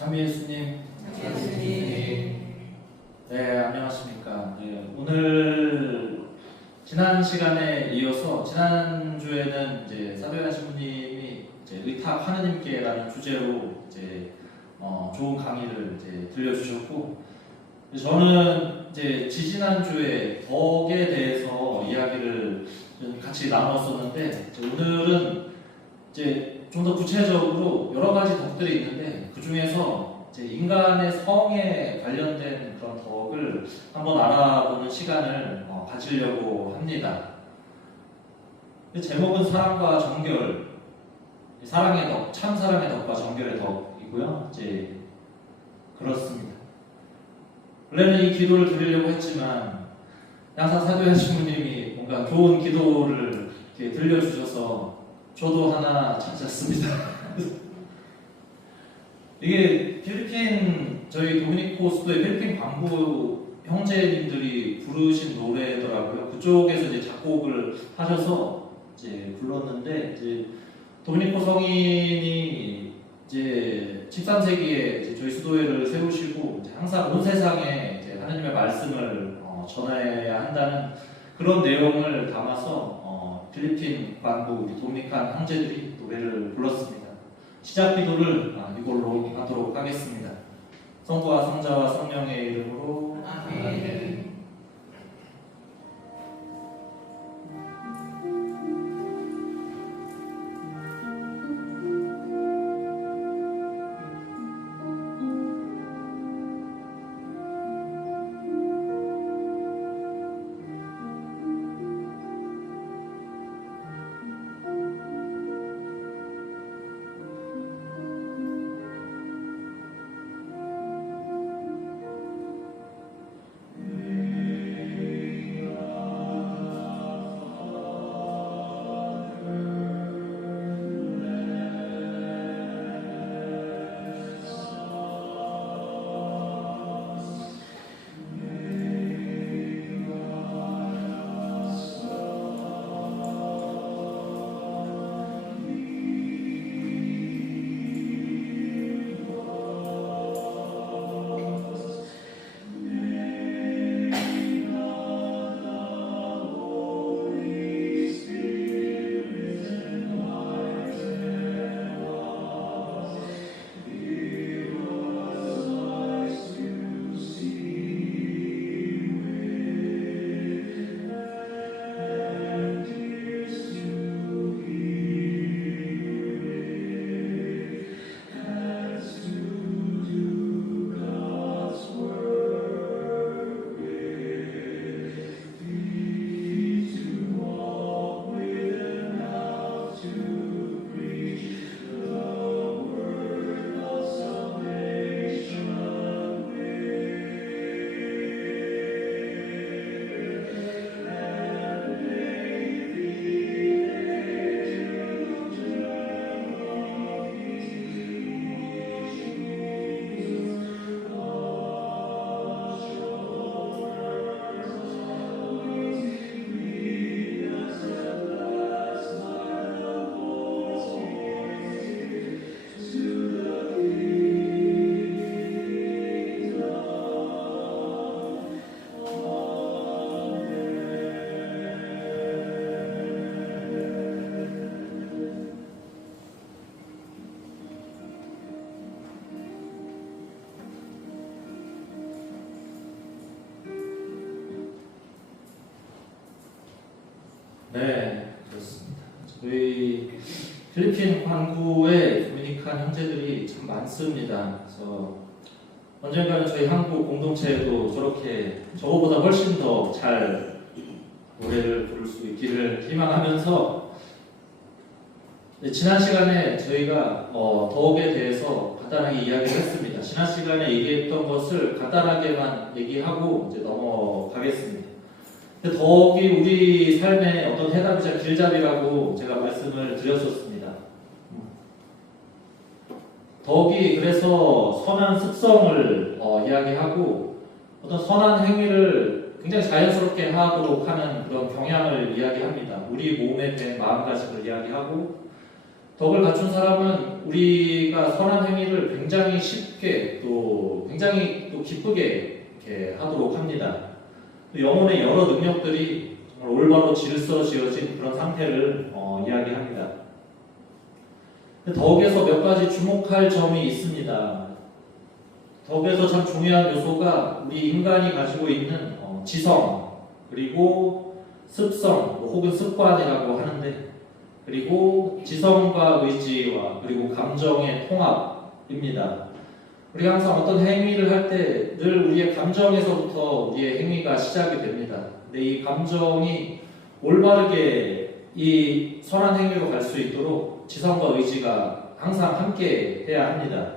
참 예수님. 네, 안녕하십니까. 네, 오늘 지난 시간에 이어서 지난주에는 이제 사도연 신부님이 이제 의탁 하느님께라는 주제로 이제 좋은 강의를 이제 들려주셨고, 저는 이제 지지난주에 덕에 대해서 이야기를 좀 같이 나눴었는데, 오늘은 이제 좀 더 구체적으로 여러 가지 덕들이 있는데 그 중에서 이제 인간의 성에 관련된 그런 덕을 한번 알아보는 시간을 가지려고 합니다. 제목은 사랑과 정결, 사랑의 덕, 참 사랑의 덕과 정결의 덕이고요. 이제 그렇습니다. 원래는 이 기도를 드리려고 했지만 양산 사도연 신부님이 뭔가 좋은 기도를 이렇게 들려주셔서 저도 하나 찾았습니다. 이게 필리핀, 저희 도미니코 수도의 필리핀 광부 형제님들이 부르신 노래더라고요. 그쪽에서 이제 작곡을 하셔서 이제 불렀는데, 이제 도미니코 성인이 이제 13세기에 이제 저희 수도회를 세우시고 이제 항상 온 세상에 이제 하나님의 말씀을 전해야 한다는 그런 내용을 담아서 필리핀 광부 우리 도미니칸 형제들이 노래를 불렀습니다. 시작 기도를 이걸로 하도록 하겠습니다. 성부와 성자와 성령의 이름으로 아멘. 네, 그렇습니다. 저희 필리핀 광부의 도미니칸 형제들이 참 많습니다. 그래서 언젠가는 저희 한국 공동체에도 저렇게 저거보다 훨씬 더 잘 노래를 부를 수 있기를 희망하면서, 지난 시간에 저희가 덕에 대해서 간단하게 이야기를 했습니다. 지난 시간에 얘기했던 것을 간단하게만 얘기하고 이제 넘어가겠습니다. 덕이 우리 삶의 어떤 해답이자 길잡이라고 제가 말씀을 드렸었습니다. 덕이 그래서 선한 습성을 이야기하고 어떤 선한 행위를 굉장히 자연스럽게 하도록 하는 그런 경향을 이야기합니다. 우리 몸에 대한 마음가짐을 이야기하고 덕을 갖춘 사람은 우리가 선한 행위를 굉장히 쉽게 또 굉장히 또 기쁘게 이렇게 하도록 합니다. 또 영혼의 여러 능력들이 정말 올바로 질서 지어진 그런 상태를 이야기합니다. 덕에서 몇 가지 주목할 점이 있습니다. 덕에서 참 중요한 요소가 우리 인간이 가지고 있는 지성, 그리고 습성, 혹은 습관이라고 하는데, 그리고 지성과 의지와 그리고 감정의 통합입니다. 우리가 항상 어떤 행위를 할 때 늘 우리의 감정에서부터 우리의 행위가 시작이 됩니다. 근데 이 감정이 올바르게 이 선한 행위로 갈 수 있도록 지성과 의지가 항상 함께 해야 합니다.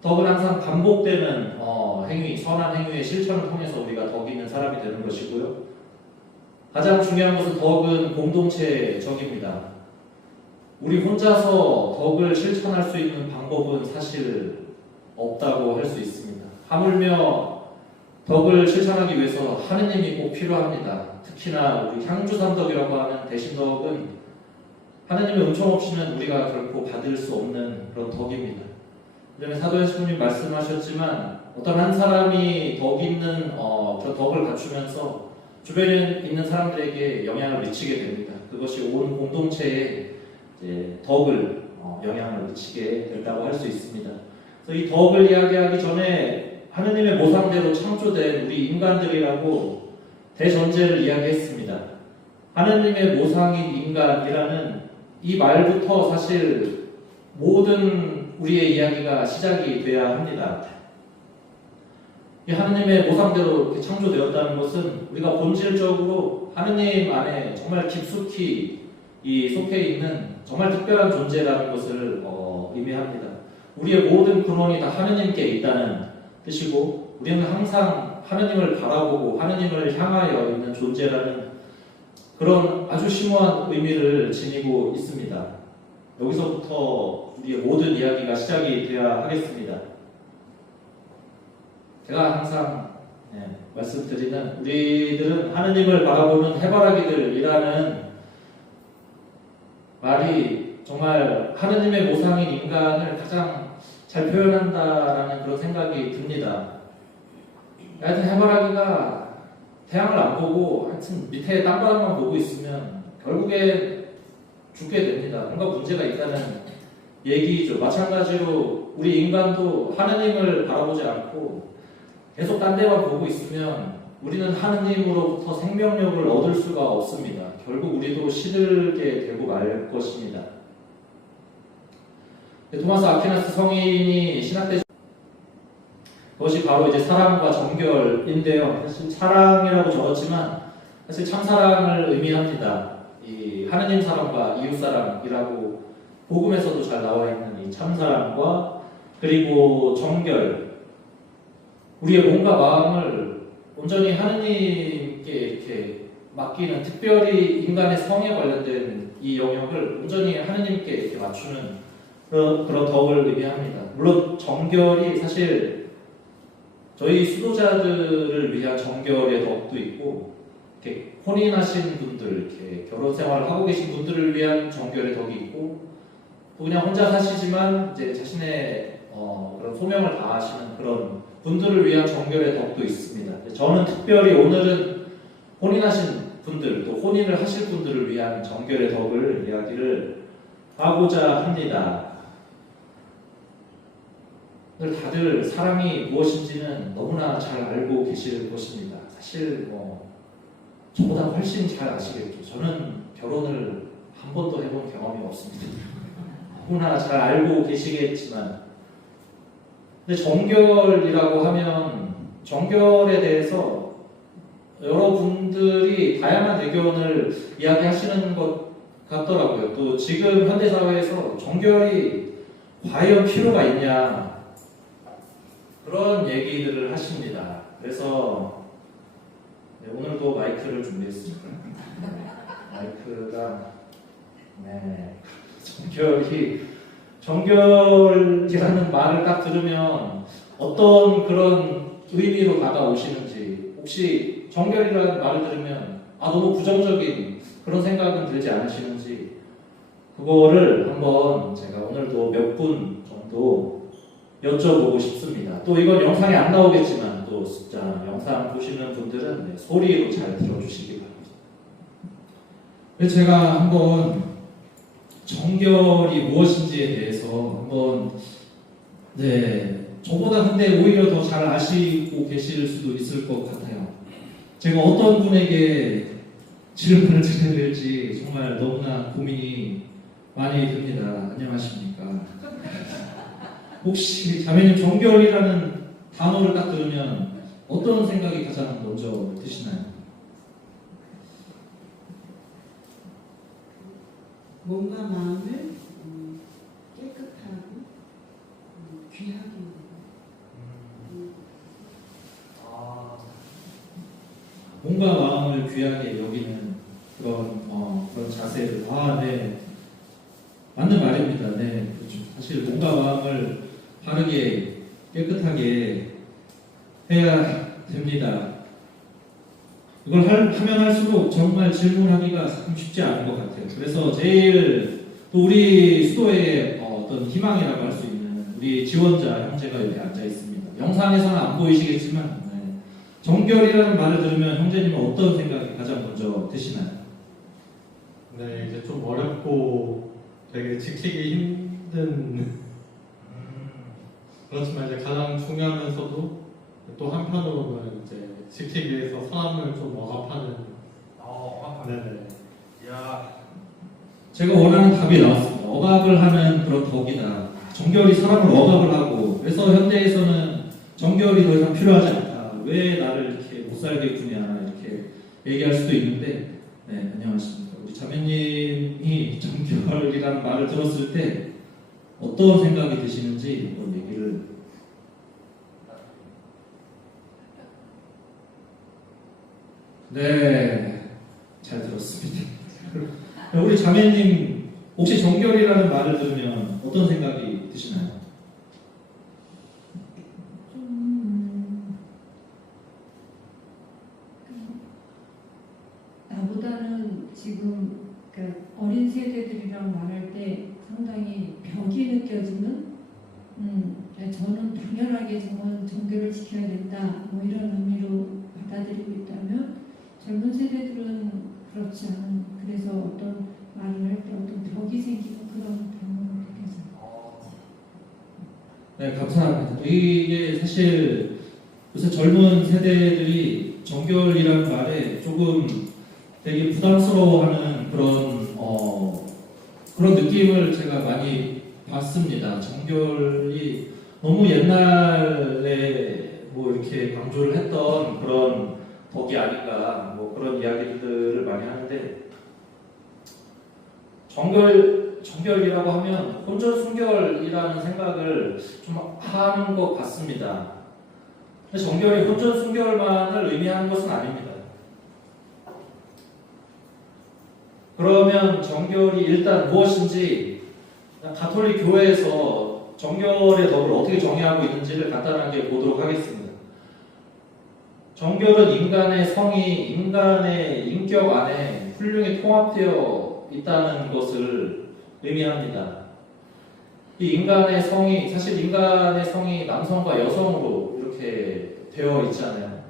덕은 항상 반복되는 행위, 선한 행위의 실천을 통해서 우리가 덕 있는 사람이 되는 것이고요. 가장 중요한 것은 덕은 공동체적입니다. 우리 혼자서 덕을 실천할 수 있는 방법은 사실 없다고 할 수 있습니다. 하물며 덕을 실천하기 위해서 하느님이 꼭 필요합니다. 특히나 우리 향주삼덕이라고 하는 대신덕은 하느님의 은총 없이는 우리가 결코 받을 수 없는 그런 덕입니다. 그전에 사도 예수님이 말씀하셨지만 어떤 한 사람이 덕 있는 그런 덕을 갖추면서 주변에 있는 사람들에게 영향을 미치게 됩니다. 그것이 온 공동체에 덕을 영향을 미치게 된다고 할 수 있습니다. 그래서 이 덕을 이야기하기 전에 하느님의 모상대로 창조된 우리 인간들이라고 대전제를 이야기했습니다. 하느님의 모상인 인간이라는 이 말부터 사실 모든 우리의 이야기가 시작이 돼야 합니다. 이 하느님의 모상대로 이렇게 창조되었다는 것은 우리가 본질적으로 하느님 안에 정말 깊숙이 속해 있는 정말 특별한 존재라는 것을 의미합니다. 우리의 모든 근원이 다 하느님께 있다는 뜻이고, 우리는 항상 하느님을 바라보고 하느님을 향하여 있는 존재라는 그런 아주 심오한 의미를 지니고 있습니다. 여기서부터 우리의 모든 이야기가 시작이 되어야 하겠습니다. 제가 항상 말씀드리는, 우리들은 하느님을 바라보는 해바라기들이라는 말이 정말 하느님의 모상인 인간을 가장 잘 표현한다라는 그런 생각이 듭니다. 하여튼 해바라기가 태양을 안 보고 하여튼 밑에 땅바닥만 보고 있으면 결국에 죽게 됩니다. 뭔가 문제가 있다는 얘기죠. 마찬가지로 우리 인간도 하느님을 바라보지 않고 계속 딴 데만 보고 있으면 우리는 하느님으로부터 생명력을 얻을 수가 없습니다. 결국 우리도 시들게 되고 말 것입니다. 토마스 아퀴나스 성인이 신학대 그것이 바로 이제 사랑과 정결인데요. 사실 사랑이라고 적었지만 사실 참사랑을 의미합니다. 이 하느님 사랑과 이웃 사랑이라고 복음에서도 잘 나와 있는 이 참사랑과 그리고 정결, 우리의 몸과 마음을 온전히 하느님께 이렇게 맡기는, 특별히 인간의 성에 관련된 이 영역을 온전히 하느님께 이렇게 맞추는 그런 덕을 의미합니다. 물론 정결이 사실 저희 수도자들을 위한 정결의 덕도 있고, 이렇게 혼인하신 분들, 이렇게 결혼 생활을 하고 계신 분들을 위한 정결의 덕이 있고, 또 그냥 혼자 사시지만 이제 자신의 그런 소명을 다하시는 그런 분들을 위한 정결의 덕도 있습니다. 저는 특별히 오늘은 혼인하신 분들, 또 혼인을 하실 분들을 위한 정결의 덕을 이야기를 하고자 합니다. 다들 사랑이 무엇인지는 너무나 잘 알고 계실 것입니다. 사실 저보다 훨씬 잘 아시겠죠. 저는 결혼을 한 번도 해본 경험이 없습니다. 너무나 잘 알고 계시겠지만, 근데 정결이라고 하면 정결에 대해서 여러분들이 다양한 의견을 이야기하시는 것 같더라고요. 또 지금 현대사회에서 정결이 과연 필요가 있냐, 그런 얘기들을 하십니다. 그래서 오늘도 마이크를 준비했습니다. 마이크가 정결이라는 말을 딱 들으면 어떤 그런 의미로 다가오시는지, 혹시 정결이라는 말을 들으면 너무 부정적인 그런 생각은 들지 않으시는지, 그거를 한번 제가 오늘도 몇 분 정도 여쭤보고 싶습니다. 또 이건 영상에 안 나오겠지만 또 진짜 영상 보시는 분들은 네, 소리로 잘 들어주시기 바랍니다. 그래서 제가 한번 정결이 무엇인지에 대해서 한번 저보다 근데 오히려 더 잘 아시고 계실 수도 있을 것 같아요. 제가 어떤 분에게 질문을 드려야 될지 정말 너무나 고민이 많이 됩니다. 안녕하십니까? 혹시 자매님 정결이라는 단어를 딱 들으면 어떤 생각이 가장 먼저 드시나요? 몸과 마음을 깨끗하고 귀하게 몸과 마음을 귀하게 여기는 그런 자세를 네 맞는 말입니다. 네 그렇죠. 사실 몸과 마음을 바르게 깨끗하게 해야 됩니다. 이걸 하면 할수록 정말 질문하기가 참 쉽지 않은 것 같아요. 그래서 제일 또 우리 수도의 어떤 희망이라고 할 수 있는 우리 지원자 형제가 여기 앉아 있습니다. 영상에서는 안 보이시겠지만 정결이라는 말을 들으면 형제님은 어떤 생각이 가장 먼저 드시나요? 네, 이제 좀 어렵고 되게 지키기 힘든 그렇지만 이제 가장 중요하면서도 또 한편으로는 이제 지키기 위해서 사람을 좀 억압하는 네네. 야, 제가 원하는 답이 나왔습니다. 억압을 하는 그런 덕이다. 정결이 사람을 억압을 하고 그래서 현대에서는 정결이 더 이상 필요하지 않다. 왜 나를 이렇게 못 살겠구냐 이렇게 얘기할 수도 있는데 안녕하십니까. 우리 자매님이 정결이라는 말을 들었을 때 어떤 생각이 드시는지 한번 얘기를 잘 들었습니다. 우리 자매님 혹시 정결이라는 말을 들으면 어떤 생각이 드시나요? 나보다는 지금 그러니까 어린 세대들이랑 말할 때 상당히 벽이 느껴지는 저는 당연하게 저건 정교를 지켜야 된다 뭐 이런 의미로 받아들이고 있다면 젊은 세대들은 그렇지 않은 그래서 어떤 말을 할 때 어떤 벽이 생기는 그런 반응을 느껴져요. 네, 감사합니다. 이게 사실 요새 젊은 세대들이 정결이라는 말에 조금 되게 부담스러워하는 그런 느낌을 제가 많이 봤습니다. 정결이 너무 옛날에 뭐 이렇게 강조를 했던 그런 덕이 아닌가 뭐 그런 이야기들을 많이 하는데 정결이라고 하면 혼전순결이라는 생각을 좀 하는 것 같습니다. 근데 정결이 혼전순결만을 의미하는 것은 아닙니다. 그러면 정결이 일단 무엇인지 가톨릭 교회에서 정결의 덕을 어떻게 정의하고 있는지를 간단하게 보도록 하겠습니다. 정결은 인간의 성이 인간의 인격 안에 훌륭히 통합되어 있다는 것을 의미합니다. 이 인간의 성이 사실 인간의 성이 남성과 여성으로 이렇게 되어 있잖아요.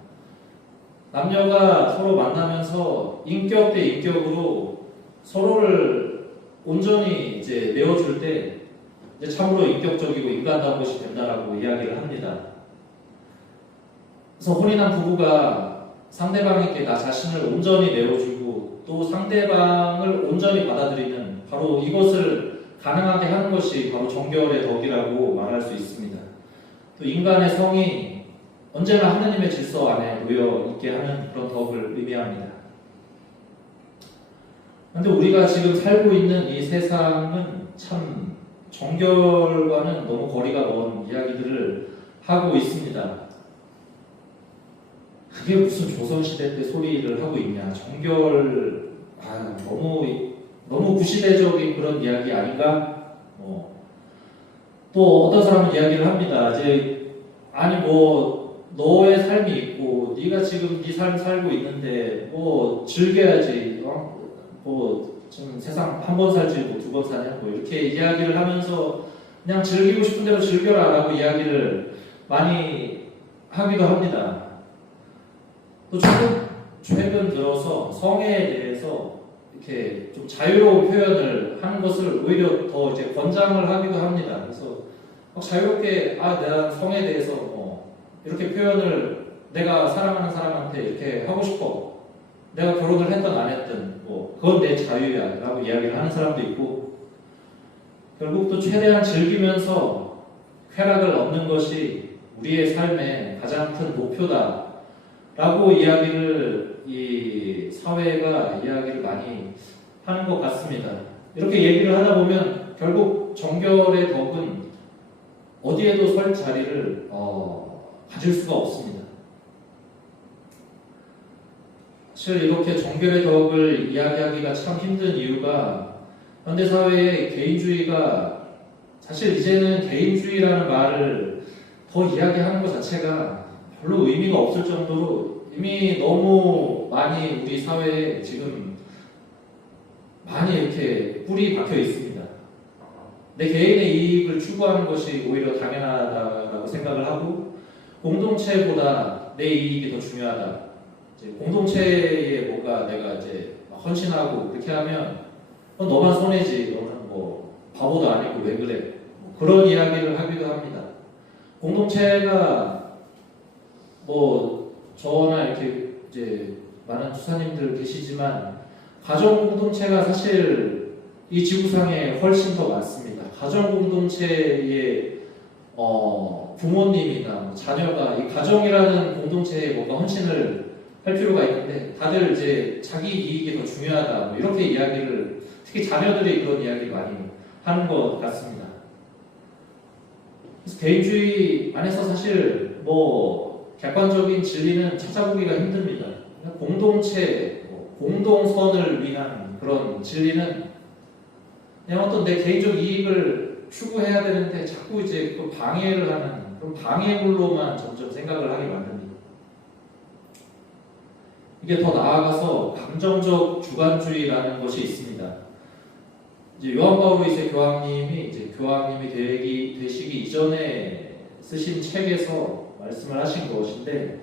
남녀가 서로 만나면서 인격 대 인격으로 서로를 온전히 이제 내어줄 때 이제 참으로 인격적이고 인간다운 것이 된다라고 이야기를 합니다. 그래서 혼인한 부부가 상대방에게 나 자신을 온전히 내어주고 또 상대방을 온전히 받아들이는 바로 이것을 가능하게 하는 것이 바로 정결의 덕이라고 말할 수 있습니다. 또 인간의 성이 언제나 하느님의 질서 안에 놓여 있게 하는 그런 덕을 의미합니다. 그런데 우리가 지금 살고 있는 이 세상은 참 정결과는 너무 거리가 먼 이야기들을 하고 있습니다. 그게 무슨 조선시대 때 소리를 하고 있냐. 정결, 너무 구시대적인 그런 이야기 아닌가? 또 어떤 사람은 이야기를 합니다. 이제, 너의 삶이 있고, 네가 지금 네 삶 살고 있는데, 즐겨야지, 지금 세상 한 번 살지 뭐 두 번 사냐 뭐 이렇게 이야기를 하면서 그냥 즐기고 싶은 대로 즐겨라라고 이야기를 많이 하기도 합니다. 또 최근 들어서 성에 대해서 이렇게 좀 자유로운 표현을 하는 것을 오히려 더 이제 권장을 하기도 합니다. 그래서 막 자유롭게 내가 성에 대해서 뭐 이렇게 표현을 내가 사랑하는 사람한테 이렇게 하고 싶어. 내가 결혼을 했든 안 했든 뭐 그건 내 자유야라고 이야기를 하는 사람도 있고 결국 또 최대한 즐기면서 쾌락을 얻는 것이 우리의 삶의 가장 큰 목표다라고 이야기를 이 사회가 이야기를 많이 하는 것 같습니다. 이렇게 얘기를 하다 보면 결국 정결의 덕은 어디에도 설 자리를 가질 수가 없습니다. 사실 이렇게 정결의 덕을 이야기하기가 참 힘든 이유가 현대사회의 개인주의가 사실 이제는 개인주의라는 말을 더 이야기하는 것 자체가 별로 의미가 없을 정도로 이미 너무 많이 우리 사회에 지금 많이 이렇게 뿌리 박혀 있습니다. 내 개인의 이익을 추구하는 것이 오히려 당연하다고 생각을 하고 공동체보다 내 이익이 더 중요하다. 공동체에 뭔가 내가 이제 헌신하고 그렇게 하면 너만 손해지. 너는 뭐 바보도 아니고 왜 그래? 그런 이야기를 하기도 합니다. 공동체가 뭐 저나 이렇게 이제 많은 투사님들 계시지만 가정 공동체가 사실 이 지구상에 훨씬 더 많습니다. 가정 공동체의 부모님이나 뭐 자녀가 이 가정이라는 공동체에 뭔가 헌신을 할 필요가 있는데 다들 이제 자기 이익이 더 중요하다 뭐 이렇게 이야기를 특히 자녀들이 그런 이야기를 많이 하는 것 같습니다. 그래서 개인주의 안에서 사실 뭐 객관적인 진리는 찾아보기가 힘듭니다. 공동체, 공동선을 위한 그런 진리는 그냥 어떤 내 개인적 이익을 추구해야 되는데 자꾸 이제 그 방해를 하는 그런 방해물로만 점점 생각을 하게 만듭니다. 이게 더 나아가서 감정적 주관주의라는 것이 있습니다. 이제 요한 바오로 2세 교황님이 이제 교황님이 되시기 이전에 쓰신 책에서 말씀을 하신 것인데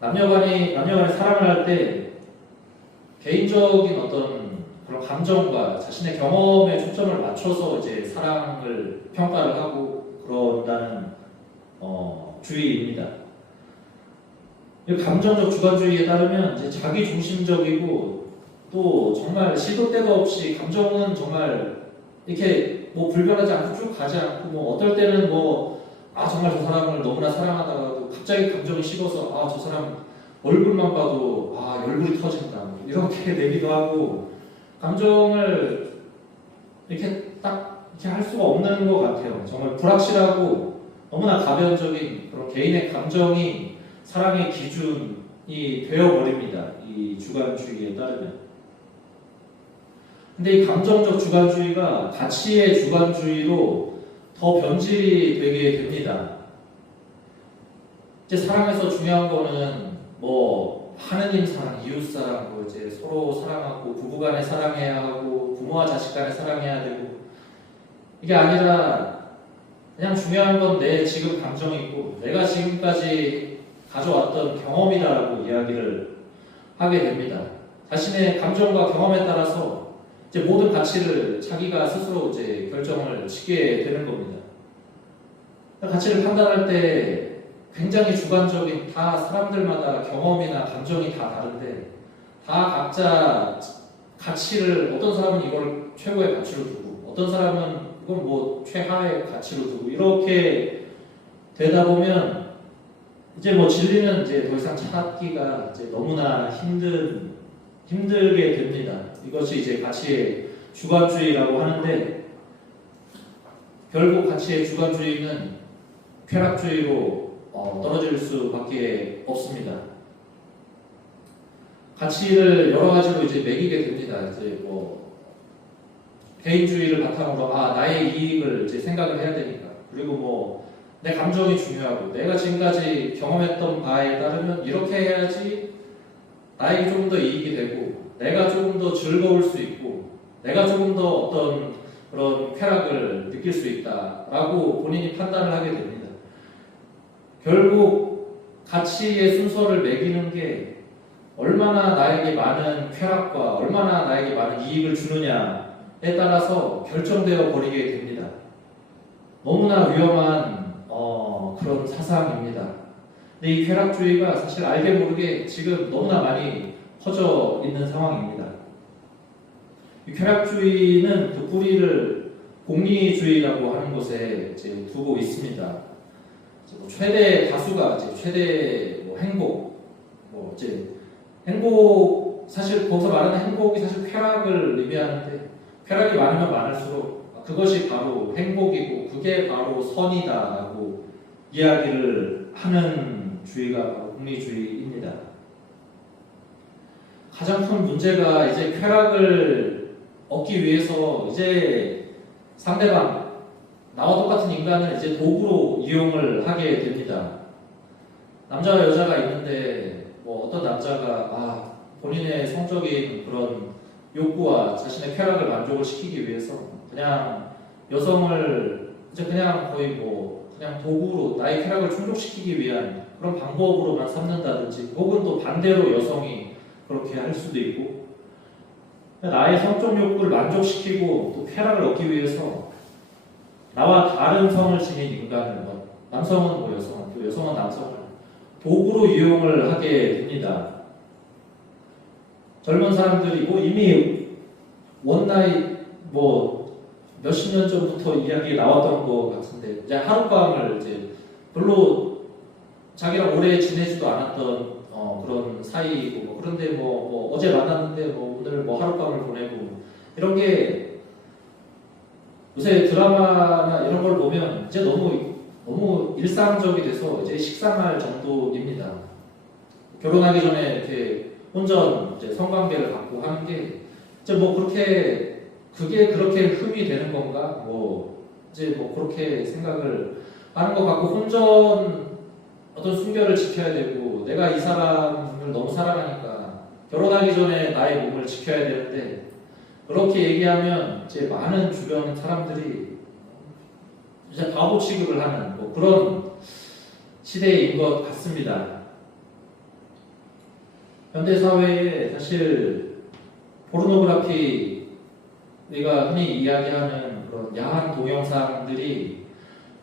남녀간에 사랑을 할 때 개인적인 어떤 그런 감정과 자신의 경험에 초점을 맞춰서 이제 사랑을 평가를 하고 그런다는 주의입니다. 이 감정적 주관주의에 따르면 이제 자기 중심적이고 또 정말 시도 때도 없이 감정은 정말 이렇게 뭐 불변하지 않고 쭉 가지 않고 뭐 어떨 때는 정말 저 사람을 너무나 사랑하다가도 갑자기 감정이 식어서 저 사람 얼굴만 봐도 열불이 터진다 이렇게 되기도 하고 감정을 이렇게 딱 이렇게 할 수가 없는 것 같아요. 정말 불확실하고 너무나 가변적인 그런 개인의 감정이 사랑의 기준이 되어버립니다. 이 주관주의에 따르면. 근데 이 감정적 주관주의가 가치의 주관주의로 더 변질이 되게 됩니다. 이제 사랑에서 중요한 거는 하느님 사랑, 이웃 사랑, 이제 서로 사랑하고 부부간에 사랑해야 하고 부모와 자식간에 사랑해야 되고 이게 아니라 그냥 중요한 건 내 지금 감정이고 내가 지금까지 가져왔던 경험이다라고 이야기를 하게 됩니다. 자신의 감정과 경험에 따라서 이제 모든 가치를 자기가 스스로 이제 결정을 짓게 되는 겁니다. 가치를 판단할 때 굉장히 주관적인 다 사람들마다 경험이나 감정이 다 다른데 다 각자 가치를 어떤 사람은 이걸 최고의 가치로 두고 어떤 사람은 이건 최하의 가치로 두고 이렇게 되다 보면 이제 진리는 이제 더 이상 찾기가 이제 너무나 힘들게 됩니다. 이것이 이제 가치의 주관주의라고 하는데 결국 가치의 주관주의는 쾌락주의로 떨어질 수밖에 없습니다. 가치를 여러 가지로 이제 매기게 됩니다. 이제 개인주의를 바탕으로 나의 이익을 이제 생각을 해야 되니까 그리고 내 감정이 중요하고 내가 지금까지 경험했던 바에 따르면 이렇게 해야지 나에게 조금 더 이익이 되고 내가 조금 더 즐거울 수 있고 내가 조금 더 어떤 그런 쾌락을 느낄 수 있다라고 본인이 판단을 하게 됩니다. 결국 가치의 순서를 매기는 게 얼마나 나에게 많은 쾌락과 얼마나 나에게 많은 이익을 주느냐에 따라서 결정되어 버리게 됩니다. 너무나 위험한 그런 사상입니다. 근데 이 쾌락주의가 사실 알게 모르게 지금 너무나 많이 퍼져 있는 상황입니다. 이 쾌락주의는 그 뿌리를 공리주의라고 하는 곳에 이제 두고 있습니다. 뭐 최대 다수가 이제 최대 뭐 행복, 뭐 이제 행복 사실 거기서 말하는 행복이 사실 쾌락을 의미하는데 쾌락이 많으면 많을수록 그것이 바로 행복이고 그게 바로 선이다라고 이야기를 하는 주의가 바로 공리주의입니다. 가장 큰 문제가 이제 쾌락을 얻기 위해서 이제 상대방 나와 똑같은 인간을 이제 도구로 이용을 하게 됩니다. 남자와 여자가 있는데 뭐 어떤 남자가 본인의 성적인 그런 욕구와 자신의 쾌락을 만족을 시키기 위해서 그냥 여성을 이제 그냥 거의 뭐 그냥 도구로 나의 쾌락을 충족시키기 위한 그런 방법으로만 삼는다든지 혹은 또 반대로 여성이 그렇게 할 수도 있고 나의 성적 욕구를 만족시키고 또 쾌락을 얻기 위해서 나와 다른 성을 지닌 인간을 남성은 뭐 여성은 또 여성은 남성을 도구로 이용을 하게 됩니다. 젊은 사람들이 뭐 이미 원나잇 뭐 몇십 년 전부터 이야기 나왔던 것 같은데 이제 하룻밤을 이제 별로 자기랑 오래 지내지도 않았던 그런 사이고 뭐 그런데 뭐 어제 만났는데 뭐 오늘 뭐 하룻밤을 보내고 이런 게 요새 드라마나 이런 걸 보면 이제 너무 일상적이 돼서 이제 식상할 정도입니다. 결혼하기 전에 이렇게 혼전 이제 성관계를 갖고 하는 게 이제 뭐 그렇게 그게 그렇게 흠이 되는 건가 뭐 이제 뭐 그렇게 생각을 하는 것 같고 혼전 어떤 순결을 지켜야 되고 내가 이 사람을 너무 사랑하니까 결혼하기 전에 나의 몸을 지켜야 되는데 그렇게 얘기하면 이제 많은 주변 사람들이 이제 바보 취급을 하는 뭐 그런 시대인 것 같습니다. 현대 사회에 사실 포르노그래피 우리가 흔히 이야기하는 그런 야한 동영상들이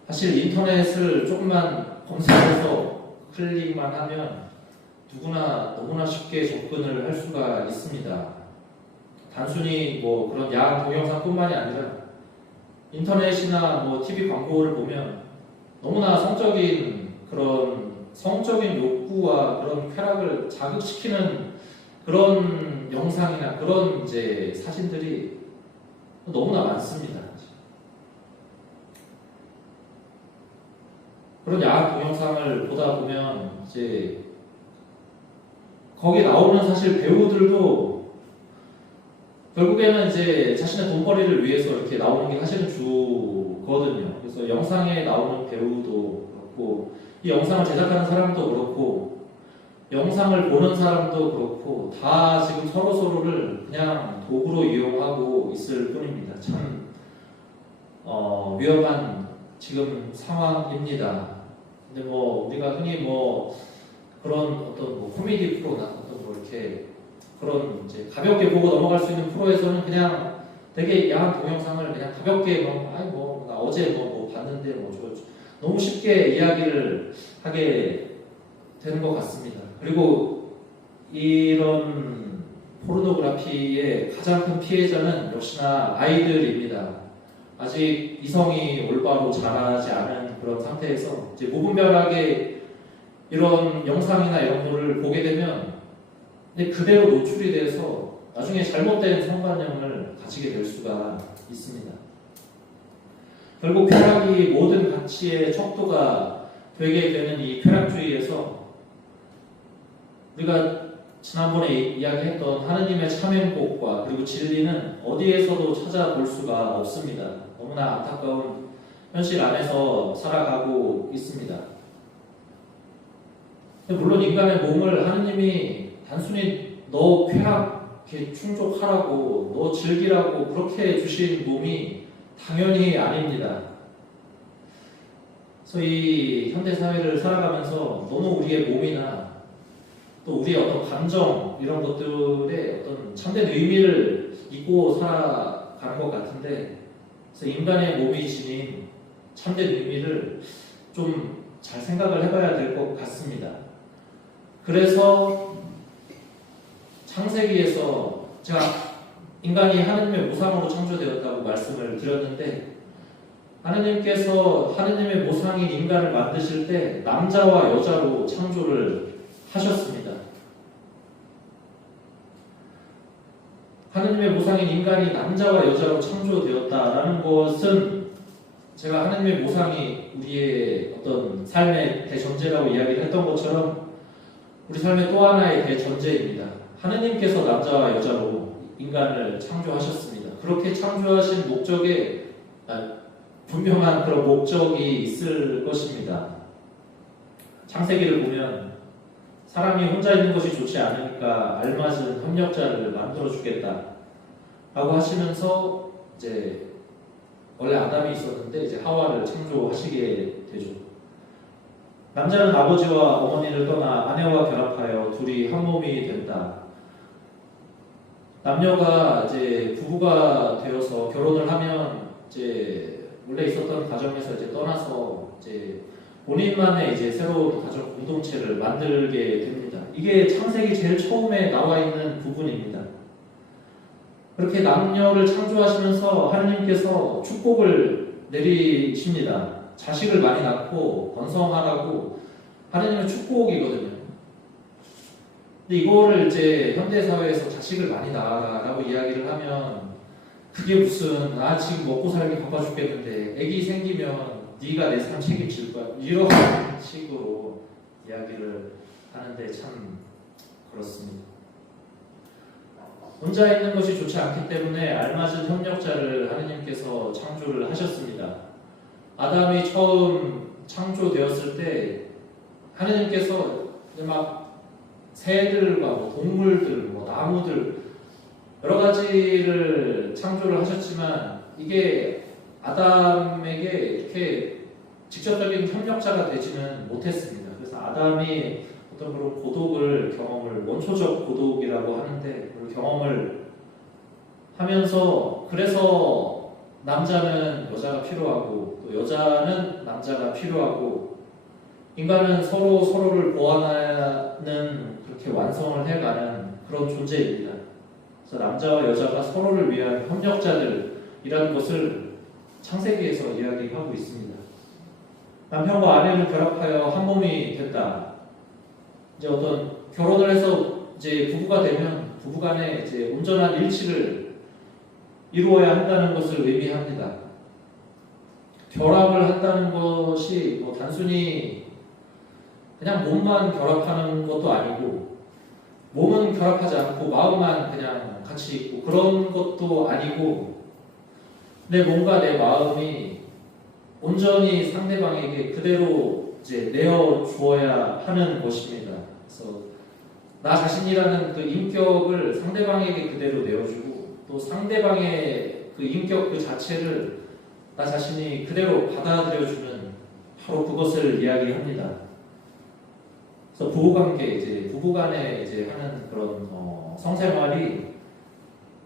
사실 인터넷을 조금만 검색해서 클릭만 하면 누구나 너무나 쉽게 접근을 할 수가 있습니다. 단순히 뭐 그런 야한 동영상뿐만이 아니라 인터넷이나 뭐 TV 광고를 보면 너무나 그런 성적인 욕구와 그런 쾌락을 자극시키는 그런 영상이나 그런 이제 사진들이 너무나 많습니다. 그런 야한 동영상을 보다 보면 이제 거기 나오는 사실 배우들도 결국에는 이제 자신의 돈벌이를 위해서 이렇게 나오는 게 사실은 주거든요. 그래서 영상에 나오는 배우도 그렇고 이 영상을 제작하는 사람도 그렇고 영상을 보는 사람도 그렇고 다 지금 서로를 그냥 도구로 이용하고 있을 뿐입니다. 참 위험한 지금 상황입니다. 근데 뭐 우리가 흔히 뭐 그런 어떤 뭐 코미디 프로나 어떤 뭐 이렇게 그런 이제 가볍게 보고 넘어갈 수 있는 프로에서는 그냥 되게 야한 동영상을 그냥 가볍게 나 어제 뭐 봤는데 너무 쉽게 이야기를 하게 되는 것 같습니다. 그리고 이런 포르노그래피의 가장 큰 피해자는 역시나 아이들입니다. 아직 이성이 올바로 자라지 않은 그런 상태에서 이제 무분별하게 이런 영상이나 이런 거를 보게 되면 그대로 노출이 돼서 나중에 잘못된 성관념을 가지게 될 수가 있습니다. 결국 쾌락이 모든 가치의 척도가 되게 되는 이 쾌락주의에서 우리가 지난번에 이야기했던 하느님의 참 행복과 그리고 진리는 어디에서도 찾아볼 수가 없습니다. 너무나 안타까운 현실 안에서 살아가고 있습니다. 물론 인간의 몸을 하느님이 단순히 너 쾌락 이렇게 충족하라고 너 즐기라고 그렇게 주신 몸이 당연히 아닙니다. 그래서 이 현대 사회를 살아가면서 너무 우리의 몸이나 또 우리의 어떤 감정 이런 것들의 어떤 참된 의미를 잊고 살아가는 것 같은데, 그래서 인간의 몸이 지닌 참된 의미를 좀 잘 생각을 해봐야 될 것 같습니다. 그래서 창세기에서 제가 인간이 하느님의 모상으로 창조되었다고 말씀을 드렸는데, 하느님께서 하느님의 모상인 인간을 만드실 때 남자와 여자로 창조를 하셨습니다. 하느님의 모상인 인간이 남자와 여자로 창조되었다라는 것은 제가 하느님의 모상이 우리의 어떤 삶의 대전제라고 이야기를 했던 것처럼 우리 삶의 또 하나의 대전제입니다. 하느님께서 남자와 여자로 인간을 창조하셨습니다. 그렇게 창조하신 목적에 분명한 그런 목적이 있을 것입니다. 창세기를 보면 사람이 혼자 있는 것이 좋지 않으니까 알맞은 협력자를 만들어 주겠다 라고 하시면서 이제 원래 아담이 있었는데 이제 하와를 창조하시게 되죠. 남자는 아버지와 어머니를 떠나 아내와 결합하여 둘이 한 몸이 된다. 남녀가 이제 부부가 되어서 결혼을 하면 이제 원래 있었던 가정에서 이제 떠나서 이제 본인만의 이제 새로운 가정 공동체를 만들게 됩니다. 이게 창세기 제일 처음에 나와 있는 부분입니다. 그렇게 남녀를 창조하시면서 하느님께서 축복을 내리십니다. 자식을 많이 낳고 번성하라고 하느님의 축복이거든요. 근데 이거를 이제 현대 사회에서 자식을 많이 낳아라라고 이야기를 하면 그게 무슨 지금 먹고 살기 바빠 죽겠는데 애기 생기면 네가 내 삶 책임질 거야 이런 식으로 이야기를 하는데 참 그렇습니다. 혼자 있는 것이 좋지 않기 때문에 알맞은 협력자를 하느님께서 창조를 하셨습니다. 아담이 처음 창조되었을 때 하느님께서 막 새들과 동물들, 나무들 여러 가지를 창조를 하셨지만 이게 아담에게 이렇게 직접적인 협력자가 되지는 못했습니다. 그래서 아담이 어떤 그런 고독을 경험을 원초적 고독이라고 하는데 그걸 경험을 하면서 그래서 남자는 여자가 필요하고 또 여자는 남자가 필요하고 인간은 서로를 보완하는 그렇게 완성을 해가는 그런 존재입니다. 그래서 남자와 여자가 서로를 위한 협력자들이라는 것을 창세기에서 이야기하고 있습니다. 남편과 아내를 결합하여 한 몸이 됐다. 이제 어떤 결혼을 해서 이제 부부가 되면 부부간에 이제 온전한 일치를 이루어야 한다는 것을 의미합니다. 결합을 한다는 것이 단순히 그냥 몸만 결합하는 것도 아니고 몸은 결합하지 않고 마음만 그냥 같이 있고 그런 것도 아니고 내 몸과 내 마음이 온전히 상대방에게 그대로 이제 내어 주어야 하는 것입니다. 그래서 나 자신이라는 그 인격을 상대방에게 그대로 내어주고 또 상대방의 그 인격 그 자체를 나 자신이 그대로 받아들여주는 바로 그것을 이야기합니다. 그래서 부부관계 이제 부부간에 이제 하는 그런 성생활이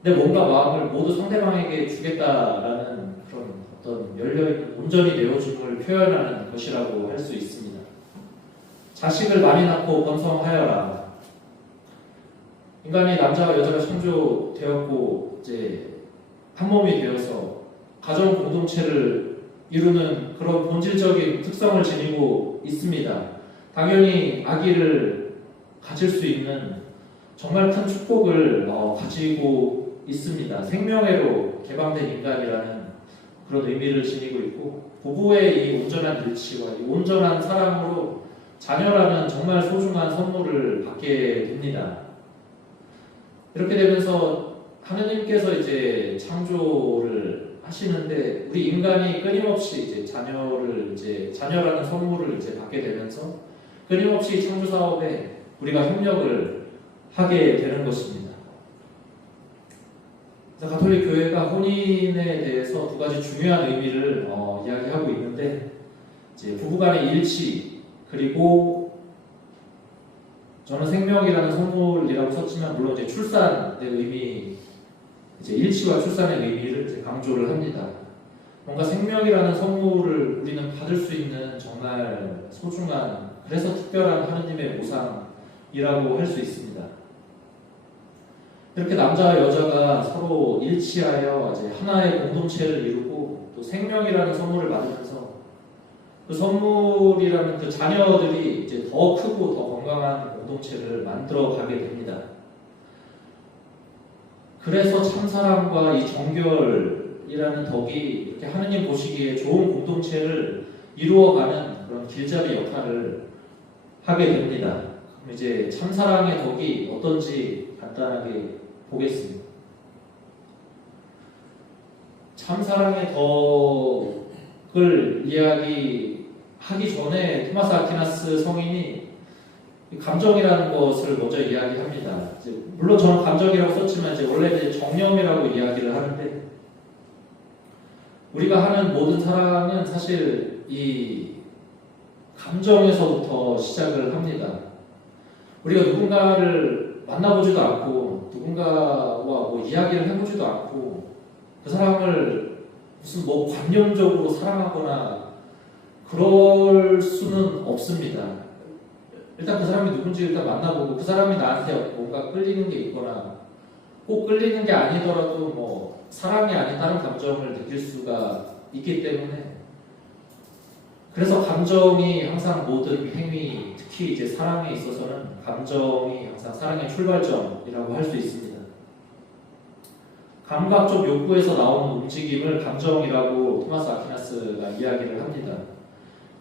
내 몸과 마음을 모두 상대방에게 주겠다라는 그런 어떤 열려있는 온전히 내어줌을 표현하는 것이라고 할 수 있습니다. 자식을 많이 낳고 번성하여라. 인간이 남자와 여자가 창조되었고 이제 한 몸이 되어서 가정 공동체를 이루는 그런 본질적인 특성을 지니고 있습니다. 당연히 아기를 가질 수 있는 정말 큰 축복을 가지고 있습니다. 생명애로 개방된 인간이라는 그런 의미를 지니고 있고 부부의 이 온전한 일치와 이 온전한 사랑으로 자녀라는 정말 소중한 선물을 받게 됩니다. 이렇게 되면서 하느님께서 이제 창조를 하시는데 우리 인간이 끊임없이 이제 자녀라는 선물을 이제 받게 되면서 끊임없이 창조 사업에 우리가 협력을 하게 되는 것입니다. 가톨릭 교회가 혼인에 대해서 두 가지 중요한 의미를 이야기하고 있는데, 이제 부부간의 일치, 그리고 저는 생명이라는 선물이라고 썼지만 물론 이제 출산의 의미, 이제 일치와 출산의 의미를 이제 강조를 합니다. 뭔가 생명이라는 선물을 우리는 받을 수 있는 정말 소중한, 그래서 특별한 하느님의 보상이라고 할 수 있습니다. 이렇게 남자와 여자가 서로 일치하여 이제 하나의 공동체를 이루고 또 생명이라는 선물을 받으면서 그 선물이라는 그 자녀들이 이제 더 크고 더 건강한 공동체를 만들어 가게 됩니다. 그래서 참사랑과 이 정결이라는 덕이 이렇게 하느님 보시기에 좋은 공동체를 이루어가는 그런 길잡이 역할을 하게 됩니다. 그럼 이제 참사랑의 덕이 어떤지 간단하게 보겠습니다. 참사랑의 덕을 이야기하기 전에 토마스 아퀴나스 성인이 감정이라는 것을 먼저 이야기합니다. 물론 저는 감정이라고 썼지만 이제 원래 이제 정념이라고 이야기를 하는데, 우리가 하는 모든 사랑은 사실 이 감정에서부터 시작을 합니다. 우리가 누군가를 만나보지도 않고 누군가와 뭐 이야기를 해보지도 않고 그 사람을 무슨 뭐 관념적으로 사랑하거나 그럴 수는 없습니다. 일단 그 사람이 누군지 일단 만나보고 그 사람이 나한테 뭔가 끌리는 게 있거나 꼭 끌리는 게 아니더라도 뭐 사랑이 아닌 다른 감정을 느낄 수가 있기 때문에, 그래서 감정이 항상 모든 행위, 특히 이제 사랑에 있어서는 감정이 항상 사랑의 출발점이라고 할 수 있습니다. 감각적 욕구에서 나오는 움직임을 감정이라고 토마스 아퀴나스가 이야기를 합니다.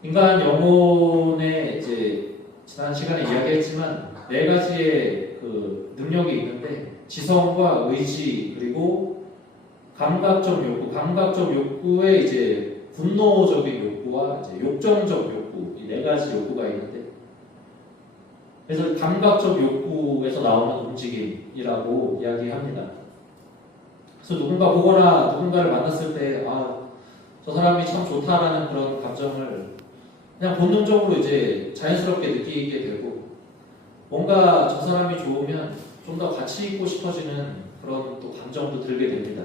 인간 영혼에 이제 지난 시간에 이야기했지만 네 가지의 그 능력이 있는데, 지성과 의지, 그리고 감각적 욕구, 감각적 욕구에 이제 분노적인 욕구와 이제 욕정적 욕구, 이 네 가지 욕구가 있는데, 그래서 감각적 욕구에서 나오는 움직임이라고 이야기합니다. 그래서 누군가 보거나 누군가를 만났을 때, 저 사람이 참 좋다라는 그런 감정을 그냥 본능적으로 이제 자연스럽게 느끼게 되고, 뭔가 저 사람이 좋으면 좀 더 같이 있고 싶어지는 그런 또 감정도 들게 됩니다.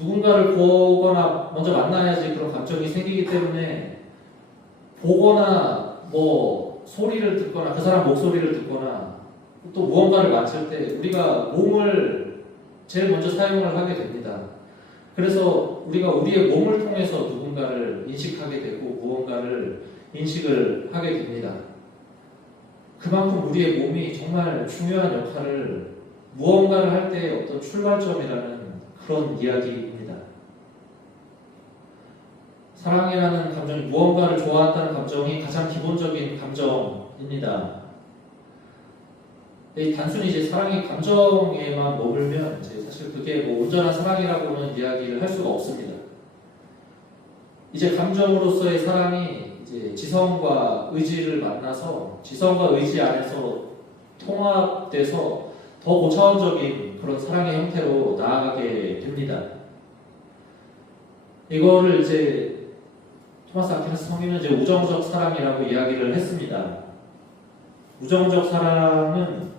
누군가를 보거나 먼저 만나야지 그런 감정이 생기기 때문에, 보거나 뭐 소리를 듣거나 그 사람 목소리를 듣거나 또 무언가를 만질 때 우리가 몸을 제일 먼저 사용을 하게 됩니다. 그래서 우리가 우리의 몸을 통해서 누군가를 인식하게 되고 무언가를 인식을 하게 됩니다. 그만큼 우리의 몸이 정말 중요한 역할을, 무언가를 할 때 어떤 출발점이라는 그런 이야기입니다. 사랑이라는 감정이, 무언가를 좋아한다는 감정이 가장 기본적인 감정입니다. 단순히 이제 사랑이 감정에만 머물면 이제 사실 그게 뭐 온전한 사랑이라고는 이야기를 할 수가 없습니다. 이제 감정으로서의 사랑이 이제 지성과 의지를 만나서 지성과 의지 안에서 통합돼서 더 고차원적인 그런 사랑의 형태로 나아가게 됩니다. 이거를 이제 토마스 아퀴나스 성인은 이제 우정적 사랑이라고 이야기를 했습니다. 우정적 사랑은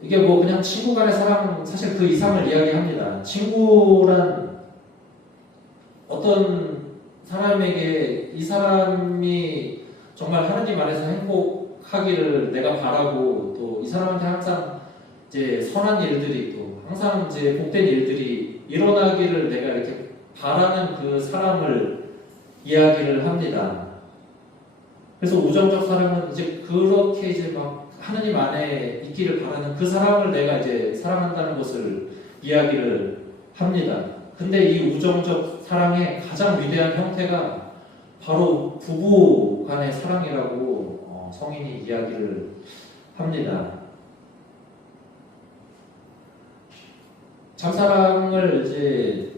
이게 뭐 그냥 친구 간의 사랑, 사실 그 이상을 이야기합니다. 친구란 어떤 사람에게 이 사람이 정말 하느님 안에서 행복하기를 내가 바라고, 또 이 사람한테 항상 이제 선한 일들이, 또 항상 이제 복된 일들이 일어나기를 내가 이렇게 바라는 그 사람을 이야기를 합니다. 그래서 우정적 사랑은 이제 그렇게 이제 막 하느님 안에 있기를 바라는 그 사람을 내가 이제 사랑한다는 것을 이야기를 합니다. 근데 이 우정적 사랑의 가장 위대한 형태가 바로 부부 간의 사랑이라고 성인이 이야기를 합니다. 참사랑을 이제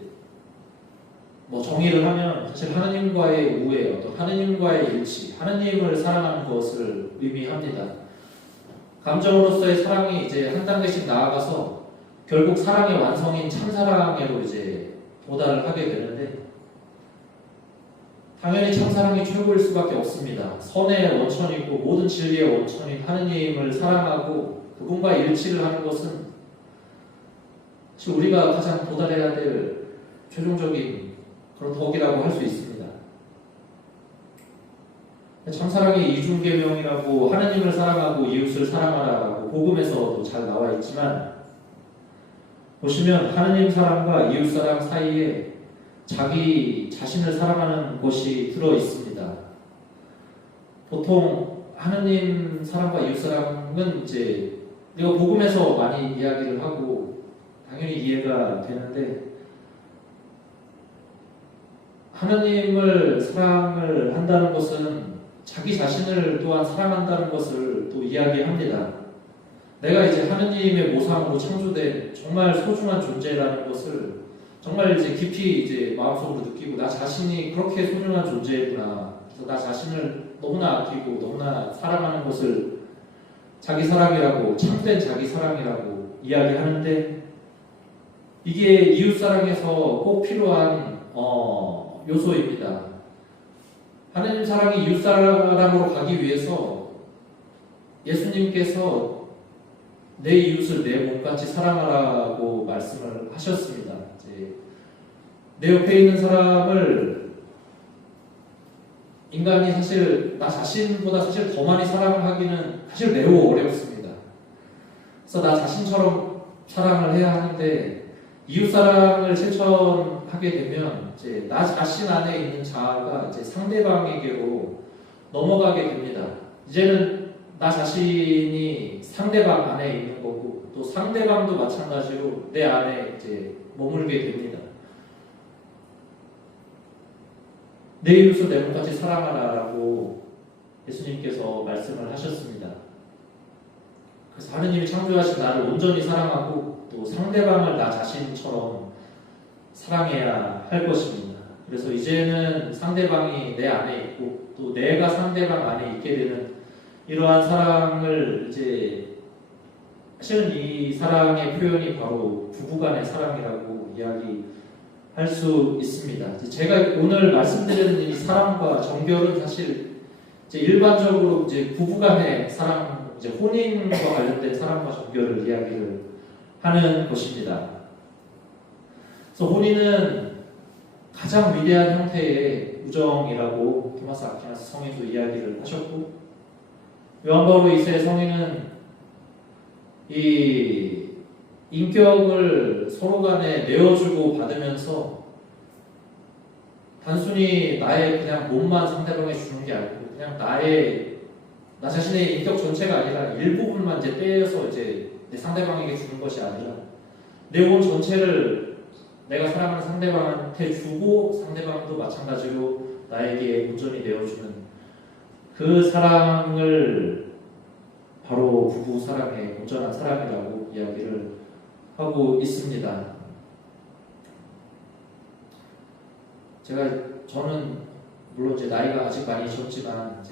뭐 정의를 하면 사실 하느님과의 우애, 어떤 하느님과의 일치, 하느님을 사랑하는 것을 의미합니다. 감정으로서의 사랑이 이제 한 단계씩 나아가서 결국 사랑의 완성인 참사랑으로 이제 도달을 하게 되는데, 당연히 참사랑이 최고일 수밖에 없습니다. 선의 원천이고 모든 진리의 원천인 하느님을 사랑하고 그분과 일치를 하는 것은 사실 우리가 가장 도달해야 될 최종적인 그런 덕이라고 할 수 있습니다. 참사랑의 이중계명이라고 하느님을 사랑하고 이웃을 사랑하라고 복음에서도 잘 나와 있지만, 보시면 하느님 사랑과 이웃 사랑 사이에 자기 자신을 사랑하는 것이 들어 있습니다. 보통 하느님 사랑과 이웃 사랑은 이제 우리가 복음에서 많이 이야기를 하고 당연히 이해가 되는데, 하느님을 사랑을 한다는 것은 자기 자신을 또한 사랑한다는 것을 또 이야기합니다. 내가 이제 하느님의 모상으로 창조된 정말 소중한 존재라는 것을 정말 이제 깊이 이제 마음속으로 느끼고, 나 자신이 그렇게 소중한 존재구나. 그래서 나 자신을 너무나 아끼고 너무나 사랑하는 것을 자기 사랑이라고, 참된 자기 사랑이라고 이야기하는데, 이게 이웃 사랑에서 꼭 필요한 요소입니다. 하느님 사랑이 이웃 사랑으로 가기 위해서 예수님께서 내 이웃을 내 몸같이 사랑하라고 말씀을 하셨습니다. 이제 내 옆에 있는 사람을 인간이 사실 나 자신보다 사실 더 많이 사랑하기는 사실 매우 어렵습니다. 그래서 나 자신처럼 사랑을 해야 하는데, 이웃 사랑을 실천하게 되면 이제 나 자신 안에 있는 자아가 이제 상대방에게로 넘어가게 됩니다. 이제는 나 자신이 상대방 안에 있는 거고, 또 상대방도 마찬가지로 내 안에 이제 머물게 됩니다. 내 이웃을 내 몸같이 사랑하라라고 예수님께서 말씀을 하셨습니다. 그래서 하느님이 창조하신 나를 온전히 사랑하고 또 상대방을 나 자신처럼 사랑해야 할 것입니다. 그래서 이제는 상대방이 내 안에 있고 또 내가 상대방 안에 있게 되는 이러한 사랑을 이제, 사실은 이 사랑의 표현이 바로 부부간의 사랑이라고 이야기할 수 있습니다. 제가 오늘 말씀드리는 이 사랑과 정결은 사실 이제 일반적으로 이제 부부간의 사랑, 이제 혼인과 관련된 사랑과 정결을 이야기를 하는 것입니다. 그래서 혼인은 가장 위대한 형태의 우정이라고 토마스 아퀴나스 성인도 이야기를 하셨고, 요한 바울 2세 성인은 이 인격을 서로 간에 내어주고 받으면서 단순히 나의 그냥 몸만 상대방에 주는 게 아니고, 그냥 나 자신의 인격 전체가 아니라 일부분만 이제 떼어서 이제 내 상대방에게 주는 것이 아니라 내 몸 전체를 내가 사랑하는 상대방한테 주고, 상대방도 마찬가지로 나에게 온전히 내어주는 그 사랑을 바로 부부 사랑의 온전한 사랑이라고 이야기를 하고 있습니다. 저는 물론 이제 나이가 아직 많이 젊지만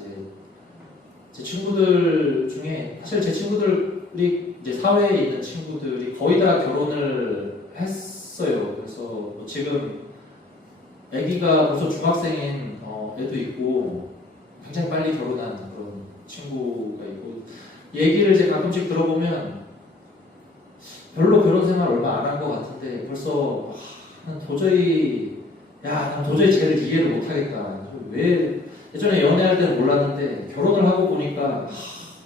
제 친구들 중에, 사실 제 친구들이 이제 사회에 있는 친구들이 거의 다 결혼을 했어요. 그래서 뭐 지금 아기가 벌써 중학생인 애도 있고, 굉장히 빨리 결혼한 그런 친구가 있고, 얘기를 이제 가끔씩 들어보면 별로 결혼 생활 얼마 안 한 것 같은데 벌써 난 도저히 쟤를 이해를 못하겠다. 왜 예전에 연애할 때는 몰랐는데 결혼을 하고 보니까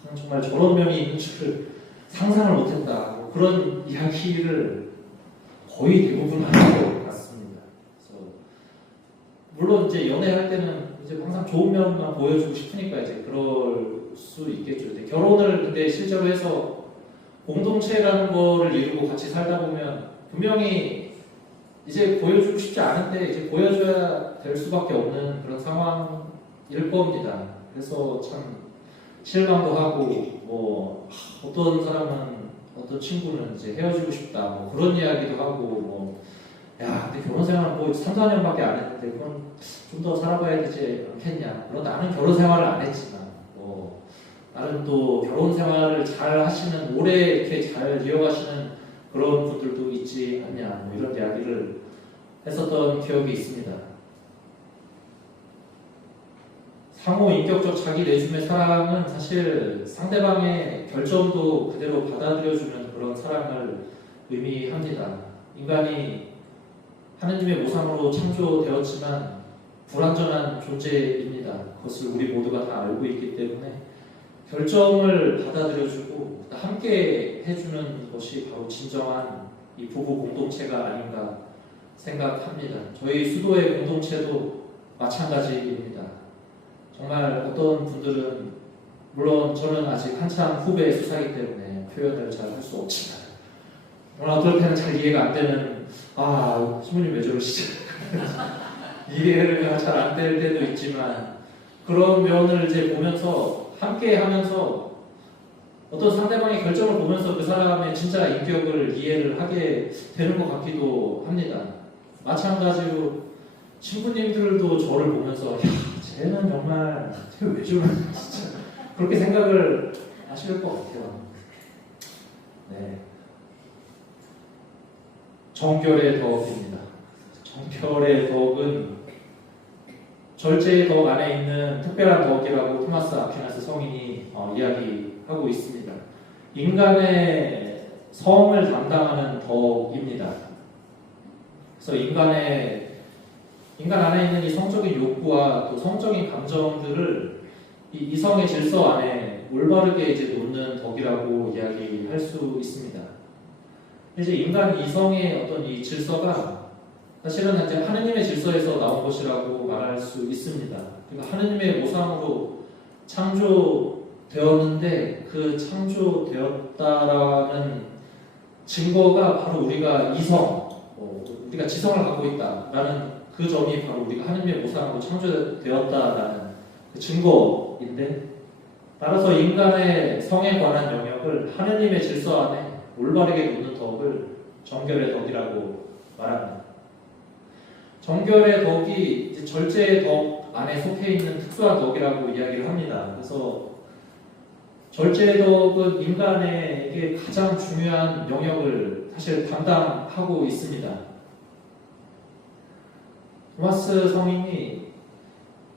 난 정말 저런 면이 있는 줄 상상을 못했다. 뭐 그런 이야기를 거의 대부분 하는 것 같습니다. 그래서 물론 이제 연애할 때는 이제 항상 좋은 면만 보여주고 싶으니까 이제 그럴 수 있겠죠. 근데 결혼을 근데 실제로 해서 공동체라는 거를 이루고 같이 살다 보면 분명히 이제 보여주고 싶지 않은데 이제 보여줘야 될 수밖에 없는 그런 상황일 겁니다. 그래서 참 실망도 하고, 뭐 어떤 사람은, 어떤 친구는 이제 헤어지고 싶다 뭐 그런 이야기도 하고, 뭐 근데 결혼 생활은 뭐 3, 4년밖에 안 했는데 그건 좀 더 살아봐야 되지 않겠냐. 물론 나는 결혼 생활을 안 했지만 뭐 다른 또 결혼 생활을 잘 하시는 오래 이렇게 잘 이어가시는 그런 분들도 있지 않냐 뭐 이런 이야기를 했었던 기억이 있습니다. 상호 인격적 자기 내줌의 사랑은 사실 상대방의 결점도 그대로 받아들여주는 그런 사랑을 의미합니다. 인간이 하느님의 모상으로 창조되었지만 불완전한 존재입니다. 그것을 우리 모두가 다 알고 있기 때문에 결점을 받아들여주고 함께 해주는 것이 바로 진정한 이 부부 공동체가 아닌가 생각합니다. 저희 수도의 공동체도 마찬가지입니다. 정말 어떤 분들은 물론 저는 아직 한참 후배 수사이기 때문에 표현을 잘 할 수 없지만 어떨 때는 잘 이해가 안 되는 신부님 왜 저러시지? 이해가 잘 안 될 때도 있지만 그런 면을 이제 보면서 함께 하면서 어떤 상대방의 결정을 보면서 그 사람의 진짜 인격을 이해를 하게 되는 것 같기도 합니다. 마찬가지로 신부님들도 저를 보면서 야, 쟤는 정말 쟤왜 저러나 진짜 그렇게 생각을 하실 것 같아요. 네. 정결의 덕입니다. 정결의 덕은 절제의 덕 안에 있는 특별한 덕이라고 토마스 아퀴나스 성인이 이야기하고 있습니다. 인간의 성을 담당하는 덕입니다. 그래서 인간 안에 있는 이 성적인 욕구와 또 성적인 감정들을 이 이성의 질서 안에 올바르게 이제 놓는 덕이라고 이야기할 수 있습니다. 이제 인간 이성의 어떤 이 질서가 사실은 이제 하느님의 질서에서 나온 것이라고 말할 수 있습니다. 그러니까 하느님의 모상으로 창조되었는데 그 창조되었다라는 증거가 바로 우리가 우리가 지성을 갖고 있다라는 그 점이 바로 우리가 하느님의 모상으로 창조되었다라는 그 증거인데, 따라서 인간의 성에 관한 영역을 하느님의 질서 안에 올바르게 놓는 덕을 정결의 덕이라고 말합니다. 정결의 덕이 이제 절제의 덕 안에 속해 있는 특수한 덕이라고 이야기를 합니다. 그래서 절제의 덕은 인간에게 가장 중요한 영역을 사실 담당하고 있습니다. 토마스 성인이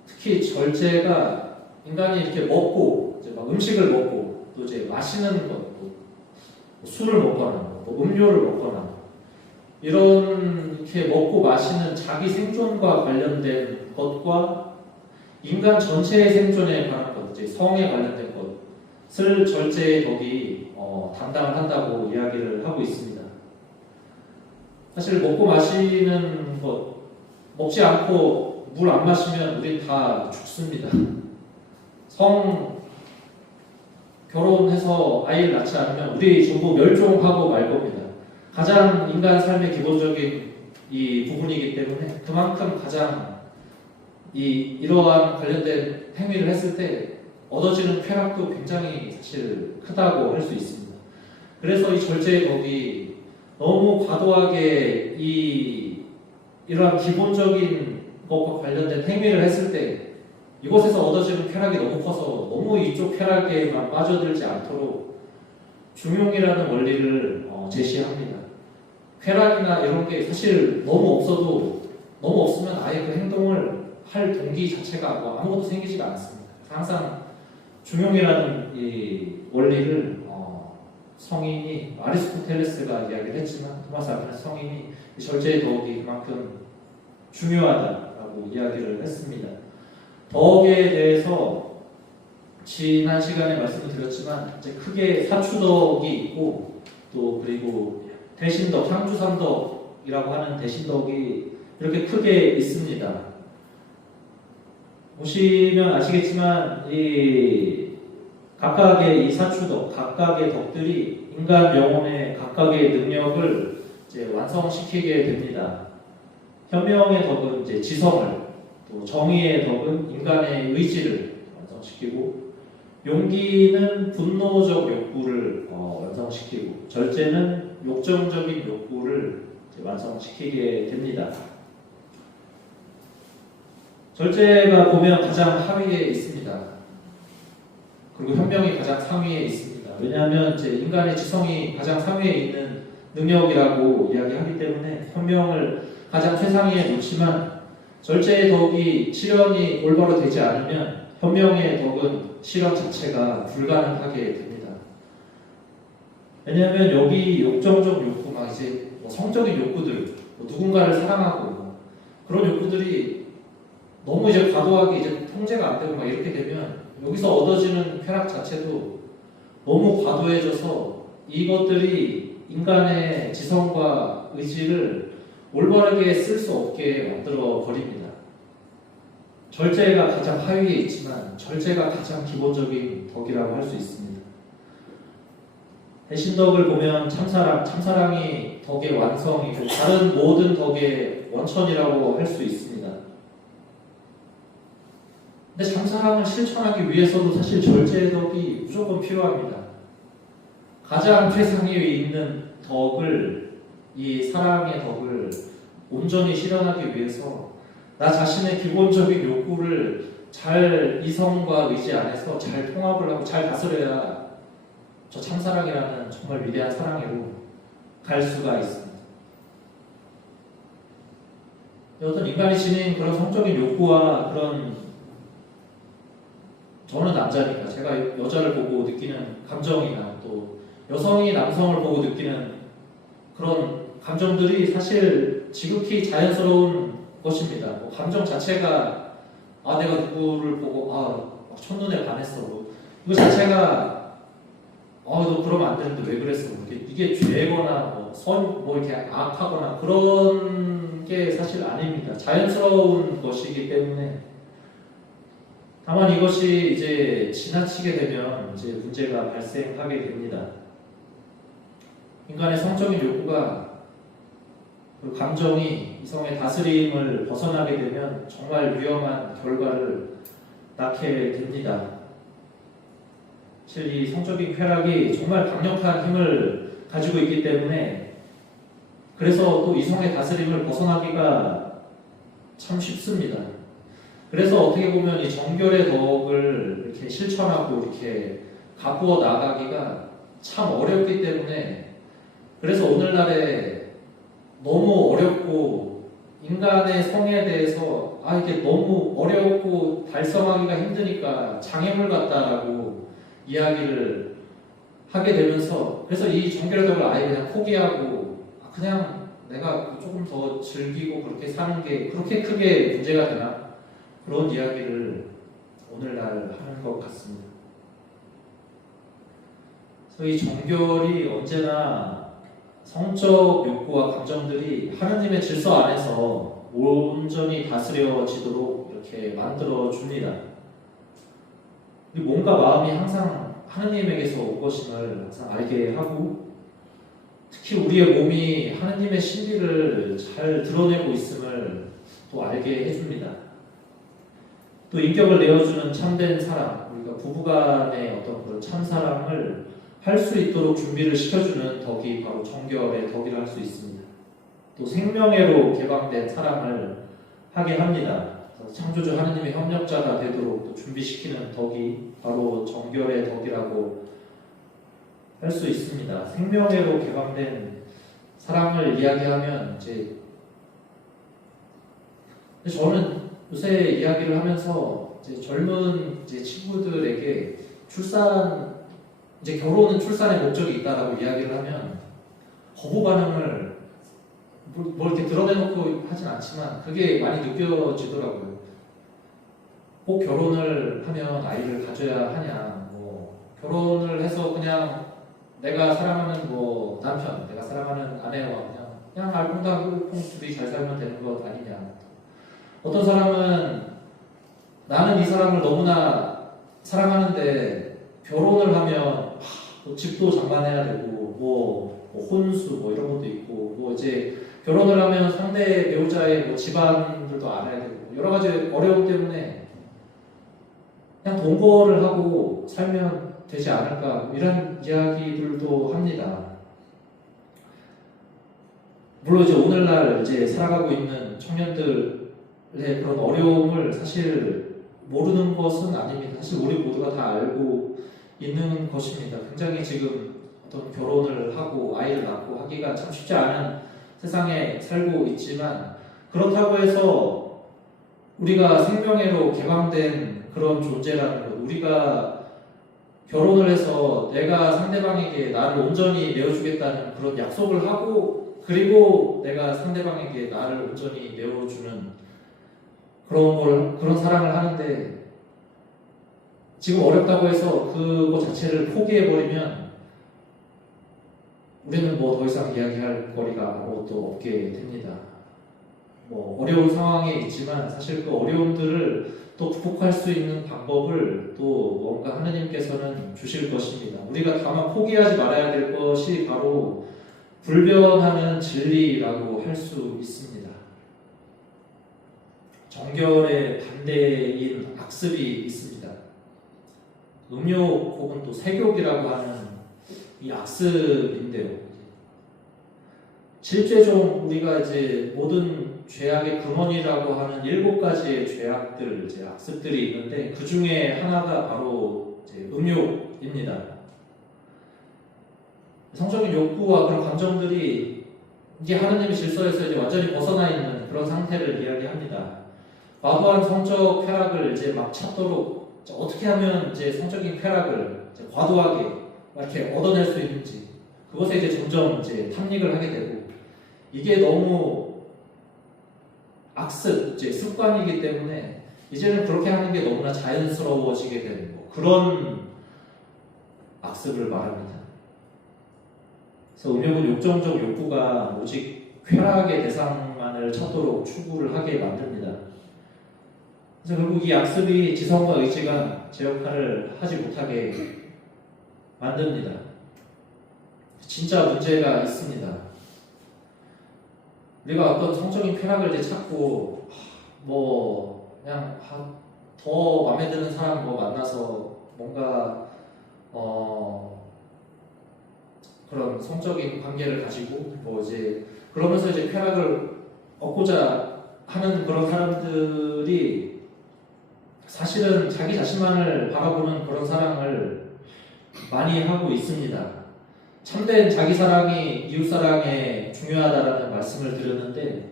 특히 절제가 인간이 이렇게 먹고 이제 막 음식을 먹고 또 이제 마시는 것, 술을 먹거나 음료를 먹거나 이런 이렇게 먹고 마시는 자기 생존과 관련된 것과 인간 전체의 생존에 관한 것, 이제 성에 관련된 것을 절제의 덕이 담당을 한다고 이야기를 하고 있습니다. 사실 먹고 마시는 것, 먹지 않고 물 안 마시면 우리 다 죽습니다. 결혼해서 아이를 낳지 않으면 우리 전부 멸종하고 말 겁니다. 가장 인간 삶의 기본적인 이 부분이기 때문에 그만큼 가장 이러한 관련된 행위를 했을 때 얻어지는 쾌락도 굉장히 사실 크다고 할 수 있습니다. 그래서 이 절제의 덕이 너무 과도하게 이러한 기본적인 것과 관련된 행위를 했을 때 이곳에서 얻어지는 쾌락이 너무 커서 너무 이쪽 쾌락에만 빠져들지 않도록 중용이라는 원리를 제시합니다. 쾌락이나 이런 게 사실 너무 없으면 아예 그 행동을 할 동기 자체가 아무것도 생기지가 않습니다. 항상 중용이라는 이 원리를 성인이 아리스토텔레스가 이야기를 했지만 토마스 아퀴나스 성인이 절제의 덕이 그만큼 중요하다라고 이야기를 했습니다. 덕에 대해서 지난 시간에 말씀을 드렸지만 이제 크게 사추덕이 있고 또 그리고 대신덕, 상주삼덕이라고 하는 대신덕이 이렇게 크게 있습니다. 보시면 아시겠지만 각각의 이 사추덕, 각각의 덕들이 인간 영혼의 각각의 능력을 이제 완성시키게 됩니다. 현명의 덕은 이제 지성을, 또 정의의 덕은 인간의 의지를 완성시키고, 용기는 분노적 욕구를 완성시키고, 절제는 욕정적인 욕구를 이제 완성시키게 됩니다. 절제가 보면 가장 하위에 있습니다. 그리고 현명이 가장 상위에 있습니다. 왜냐하면 이제 인간의 지성이 가장 상위에 있는 능력이라고 이야기하기 때문에 현명을 가장 최상위에 놓지만 절제의 덕이 실현이 올바로 되지 않으면 현명의 덕은 실현 자체가 불가능하게 됩니다. 왜냐하면 여기 욕정적 욕구, 막 이제 뭐 성적인 욕구들, 뭐 누군가를 사랑하고 뭐 그런 욕구들이 너무 이제 과도하게 이제 통제가 안 되고 막 이렇게 되면 여기서 얻어지는 쾌락 자체도 너무 과도해져서 이것들이 인간의 지성과 의지를 올바르게 쓸 수 없게 만들어 버립니다. 절제가 가장 하위에 있지만 절제가 가장 기본적인 덕이라고 할 수 있습니다. 대신덕을 보면 참사랑이 덕의 완성이고 다른 모든 덕의 원천이라고 할 수 있습니다. 근데 참사랑을 실천하기 위해서도 사실 절제의 덕이 무조건 필요합니다. 가장 최상위에 있는 덕을, 이 사랑의 덕을 온전히 실현하기 위해서 나 자신의 기본적인 욕구를 잘 이성과 의지 안에서 잘 통합을 하고 잘 다스려야 저 참사랑이라는 정말 위대한 사랑으로 갈 수가 있습니다. 어떤 인간이 지닌 그런 성적인 욕구와 그런, 저는 남자니까 제가 여자를 보고 느끼는 감정이나 또 여성이 남성을 보고 느끼는 그런 감정들이 사실 지극히 자연스러운 것입니다. 뭐 감정 자체가 내가 누구를 보고 막 첫눈에 반했어. 이거 자체가 너 그러면 안 되는데 왜 그랬어? 이게 죄거나 뭐 이렇게 악하거나 그런 게 사실 아닙니다. 자연스러운 것이기 때문에 다만 이것이 이제 지나치게 되면 이제 문제가 발생하게 됩니다. 인간의 성적인 욕구가 그 감정이 이성의 다스림을 벗어나게 되면 정말 위험한 결과를 낳게 됩니다. 사실 이 성적인 쾌락이 정말 강력한 힘을 가지고 있기 때문에 그래서 또 이성의 다스림을 벗어나기가 참 쉽습니다. 그래서 어떻게 보면 이 정결의 덕을 이렇게 실천하고 이렇게 가꾸어 나가기가 참 어렵기 때문에 그래서 오늘날에 너무 어렵고 인간의 성에 대해서 이게 너무 어렵고 달성하기가 힘드니까 장애물 같다라고 이야기를 하게 되면서 그래서 이 정결의 덕을 아예 그냥 포기하고 그냥 내가 조금 더 즐기고 그렇게 사는 게 그렇게 크게 문제가 되나 그런 이야기를 오늘날 하는 것 같습니다. 그래서 이 정결이 언제나 성적 욕구와 감정들이 하느님의 질서 안에서 온전히 다스려지도록 이렇게 만들어 줍니다. 뭔가 마음이 항상 하느님에게서 온 것임을 항상 알게 하고 특히 우리의 몸이 하느님의 신비를 잘 드러내고 있음을 또 알게 해줍니다. 또 인격을 내어주는 참된 사랑, 우리가 부부간의 어떤 그런 참사랑을 할 수 있도록 준비를 시켜주는 덕이 바로 정결의 덕이라 할 수 있습니다. 또 생명애로 개방된 사랑을 하게 합니다. 창조주 하느님의 협력자가 되도록 또 준비시키는 덕이 바로 정결의 덕이라고 할 수 있습니다. 생명애로 개방된 사랑을 이야기하면 저는 요새 이야기를 하면서 젊은 친구들에게 결혼은 출산의 목적이 있다라고 이야기를 하면 거부 반응을 뭘 이렇게 드러내놓고 하진 않지만 그게 많이 느껴지더라고요. 꼭 결혼을 하면 아이를 가져야 하냐, 결혼을 해서 그냥 내가 사랑하는 남편, 내가 사랑하는 아내와 그냥 알콩달콩 둘이 잘 살면 되는 것 아니냐. 어떤 사람은 나는 이 사람을 너무나 사랑하는데 결혼을 하면 집도 장만해야 되고 혼수 이런 것도 있고 이제 결혼을 하면 상대 배우자의 집안들도 알아야 되고 여러 가지 어려움 때문에 그냥 동거를 하고 살면 되지 않을까 이런 이야기들도 합니다. 물론 오늘날 살아가고 있는 청년들의 그런 어려움을 사실 모르는 것은 아닙니다. 사실 우리 모두가 다 알고 있는 것입니다. 굉장히 지금 어떤 결혼을 하고 아이를 낳고 하기가 참 쉽지 않은 세상에 살고 있지만 그렇다고 해서 우리가 생명애로 개방된 그런 존재라는 것, 우리가 결혼을 해서 내가 상대방에게 나를 온전히 내어주겠다는 그런 약속을 하고 그리고 내가 상대방에게 나를 온전히 내어주는 그런 사랑을 하는데 지금 어렵다고 해서 그거 자체를 포기해버리면 우리는 뭐 더 이상 이야기할 거리가 아무것도 없게 됩니다. 뭐 어려운 상황에 있지만 사실 그 어려움들을 또 극복할 수 있는 방법을 또 뭔가 하느님께서는 주실 것입니다. 우리가 다만 포기하지 말아야 될 것이 바로 불변하는 진리라고 할 수 있습니다. 정결의 반대인 악습이 있습니다. 음욕 혹은 또 색욕이라고 하는 이 악습인데요. 실제로 우리가 이제 모든 죄악의 근원이라고 하는 7가지의 죄악들, 이제 악습들이 있는데 그 중에 하나가 바로 이제 음욕입니다. 성적인 욕구와 그런 감정들이 이게 하나님의 질서에서 이제 완전히 벗어나 있는 그런 상태를 이야기합니다. 과도한 성적 쾌락을 이제 막 찾도록 어떻게 하면 이제 성적인 쾌락을 이제 과도하게 이렇게 얻어낼 수 있는지 그것에 이제 점점 이제 탐닉을 하게 되고 이게 너무 악습, 이제 습관이기 때문에 이제는 그렇게 하는 게 너무나 자연스러워지게 되는 거 그런 악습을 말합니다. 그래서 음욕은 욕정적 욕구가 오직 쾌락의 대상만을 찾도록 추구를 하게 만듭니다. 그래서 결국 이 악습이 지성과 의지가 제 역할을 하지 못하게 만듭니다. 진짜 문제가 있습니다. 우리가 어떤 성적인 쾌락을 이제 찾고 뭐 그냥 더 마음에 드는 사람 뭐 만나서 뭔가 그런 성적인 관계를 가지고 뭐 이제 그러면서 이제 쾌락을 얻고자 하는 그런 사람들이 사실은 자기 자신만을 바라보는 그런 사랑을 많이 하고 있습니다. 참된 자기 사랑이 이웃 사랑에 중요하다라는 말씀을 드렸는데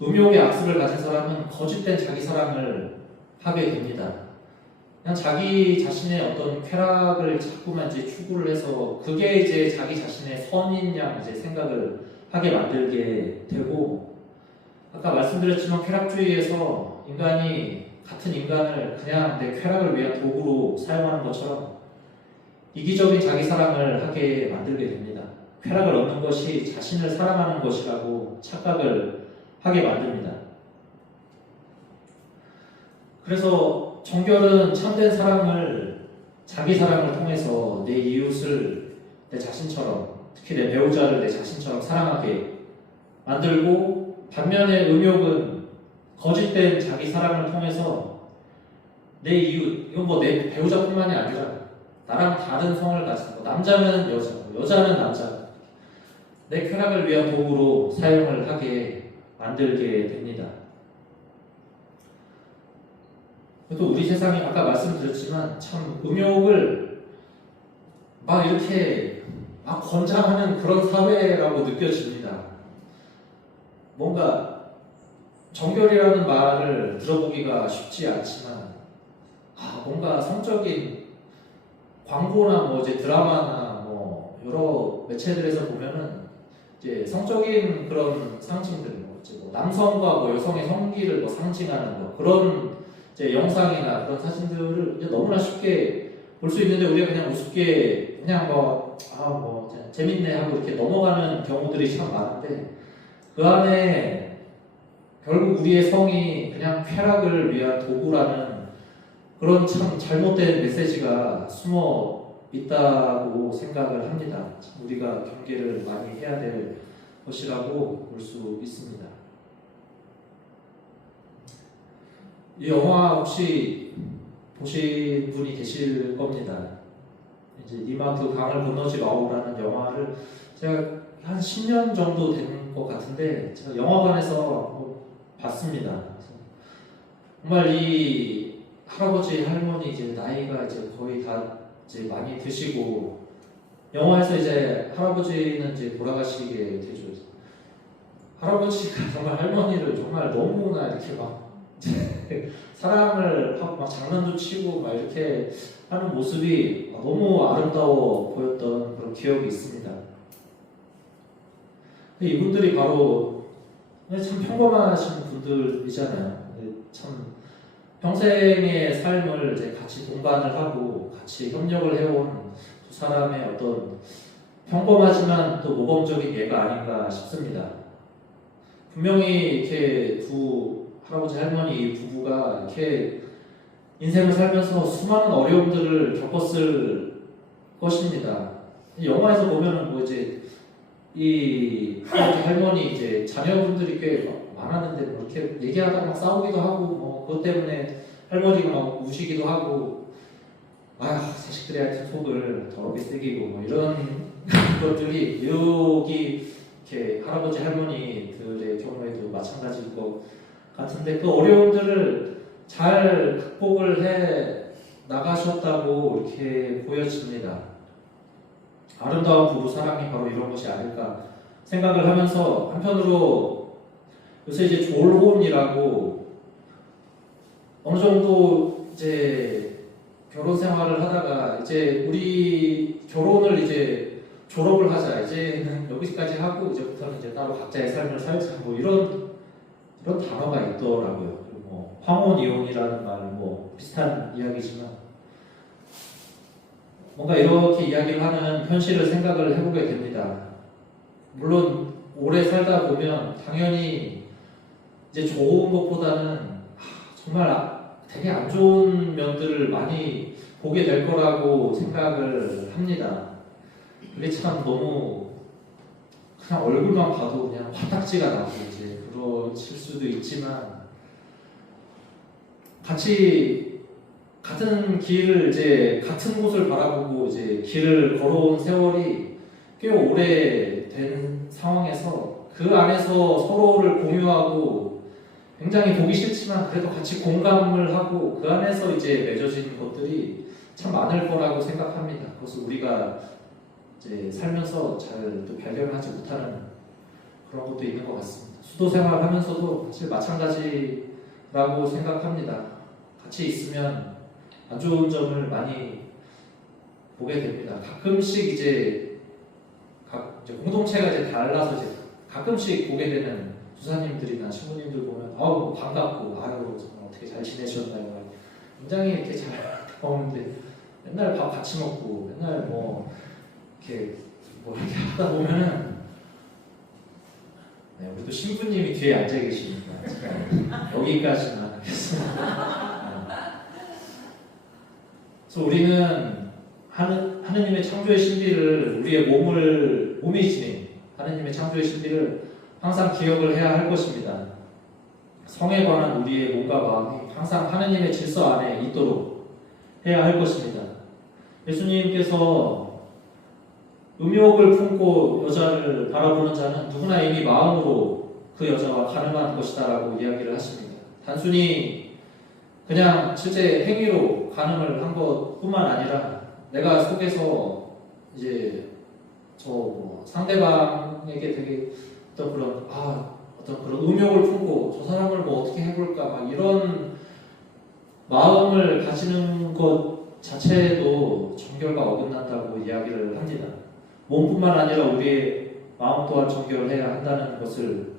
음욕의 악습을 가진 사람은 거짓된 자기 사랑을 하게 됩니다. 그냥 자기 자신의 어떤 쾌락을 자꾸만 이제 추구를 해서 그게 이제 자기 자신의 선인 양 이제 생각을 하게 만들게 되고 아까 말씀드렸지만 쾌락주의에서 인간이 같은 인간을 그냥 내 쾌락을 위한 도구로 사용하는 것처럼 이기적인 자기 사랑을 하게 만들게 됩니다. 쾌락을 얻는 것이 자신을 사랑하는 것이라고 착각을 하게 만듭니다. 그래서 정결은 참된 사랑을 자기 사랑을 통해서 내 이웃을 내 자신처럼 특히 내 배우자를 내 자신처럼 사랑하게 만들고 반면에 음욕은 거짓된 자기 사랑을 통해서 내 이웃, 이건 뭐 내 배우자뿐만이 아니라 나랑 다른 성을 가진 거, 남자는 여자, 여자는 남자, 내 쾌락을 위한 도구로 사용을 하게 만들게 됩니다. 또 우리 세상이 아까 말씀드렸지만 참 음욕을 막 이렇게 막 권장하는 그런 사회라고 느껴집니다. 뭔가 정결이라는 말을 들어보기가 쉽지 않지만 뭔가 성적인 광고나 뭐 이제 드라마나 뭐 여러 매체들에서 보면은 이제 성적인 그런 상징들 뭐 이제 뭐 남성과 뭐 여성의 성기를 뭐 상징하는 뭐 그런 이제 영상이나 그런 사진들을 이제 너무나 쉽게 볼 수 있는데 우리가 그냥 우습게 그냥 뭐 재밌네 하고 이렇게 넘어가는 경우들이 참 많은데 그 안에 결국 우리의 성이 그냥 쾌락을 위한 도구라는 그런 참 잘못된 메시지가 숨어 있다고 생각을 합니다. 우리가 경계를 많이 해야 될 것이라고 볼 수 있습니다. 이 영화 혹시 보신 분이 계실 겁니다. 이제 니마 그 강을 건너지 마오라는 영화를 제가 한 10년 정도 된 것 같은데 제가 영화관에서 봤습니다. 정말 이 할아버지 할머니 이제 나이가 이제 거의 다 이제 많이 드시고 영화에서 이제 할아버지는 이제 돌아가시게 되죠. 할아버지가 정말 할머니를 정말 너무나 이렇게 막 사랑을 하고 막 장난도 치고 막 이렇게 하는 모습이 너무 아름다워 보였던 그런 기억이 있습니다. 이분들이 바로 참 평범하신 분들이잖아요. 참 평생의 삶을 이제 같이 동반을 하고 같이 협력을 해온 두 사람의 어떤 평범하지만 또 모범적인 예가 아닌가 싶습니다. 분명히 이렇게 두 할아버지 할머니 부부가 이렇게 인생을 살면서 수많은 어려움들을 겪었을 것입니다. 영화에서 보면은 뭐 이제 이 할아버지 할머니 이제 자녀분들이 꽤 많았는데 뭐 이렇게 얘기하다가 막 싸우기도 하고 뭐 그것 때문에 할머니가 막 우시기도 하고 자식들이 하여튼 속을 더럽게 새기고 뭐 이런 것들이 여기 이렇게 할아버지 할머니들의 경우에도 마찬가지일 것 같은데 그 어려움들을 잘 극복을 해 나가셨다고 이렇게 보여집니다. 아름다운 부부 사랑이 바로 이런 것이 아닐까 생각을 하면서 한편으로 요새 이제 졸혼이라고 어느 정도 이제 결혼 생활을 하다가 이제 우리 결혼을 이제 졸업을 하자 이제는 여기까지 하고 이제부터는 이제 따로 각자의 삶을 살자 뭐 이런 단어가 있더라고요. 그리고 뭐 황혼 이혼이라는 말 뭐 비슷한 이야기지만 뭔가 이렇게 이야기를 하는 현실을 생각을 해보게 됩니다. 물론 오래 살다 보면 당연히 이제 좋은 것보다는 정말 되게 안 좋은 면들을 많이 보게 될 거라고 생각을 합니다. 그게 참 너무 그냥 얼굴만 봐도 그냥 화딱지가 나고 이제 그러실 수도 있지만 같은 길을 이제 같은 곳을 바라보고 이제 길을 걸어온 세월이 꽤 오래된 상황에서 그 안에서 서로를 공유하고 굉장히 보기 싫지만 그래도 같이 공감을 하고 그 안에서 이제 맺어진 것들이 참 많을 거라고 생각합니다. 그것을 우리가 이제 살면서 잘 또 발견하지 못하는 그런 것도 있는 것 같습니다. 수도 생활하면서도 사실 마찬가지라고 생각합니다. 같이 있으면 안 좋은 점을 많이 보게 됩니다. 가끔씩 이제 공동체가 이제 달라서 이제 가끔씩 보게 되는 주사님들이나 신부님들 보면 뭐 반갑고 정말 어떻게 잘 지내셨나요? 굉장히 이렇게 잘 나오는데 맨날 밥 같이 먹고 맨날 뭐 이렇게 하다 보면은 우리도 신부님이 뒤에 앉아 계시니까 여기까지만 하겠습니다. 그래서 우리는 하느님의 창조의 신비를 우리의 몸이 지닌 하느님의 창조의 신비를 항상 기억을 해야 할 것입니다. 성에 관한 우리의 몸과 마음이 항상 하느님의 질서 안에 있도록 해야 할 것입니다. 예수님께서 음욕을 품고 여자를 바라보는 자는 누구나 이미 마음으로 그 여자와 가늠한 것이다 라고 이야기를 하십니다. 단순히 그냥 실제 행위로 가늠을 한 것뿐만 아니라 내가 속에서 이제 상대방에게 되게 어떤 그런 음욕을 품고 저 사람을 뭐 어떻게 해볼까 막 이런 마음을 가지는 것 자체도 정결과 어긋난다고 이야기를 합니다. 몸뿐만 아니라 우리의 마음 또한 정결해야 한다는 것을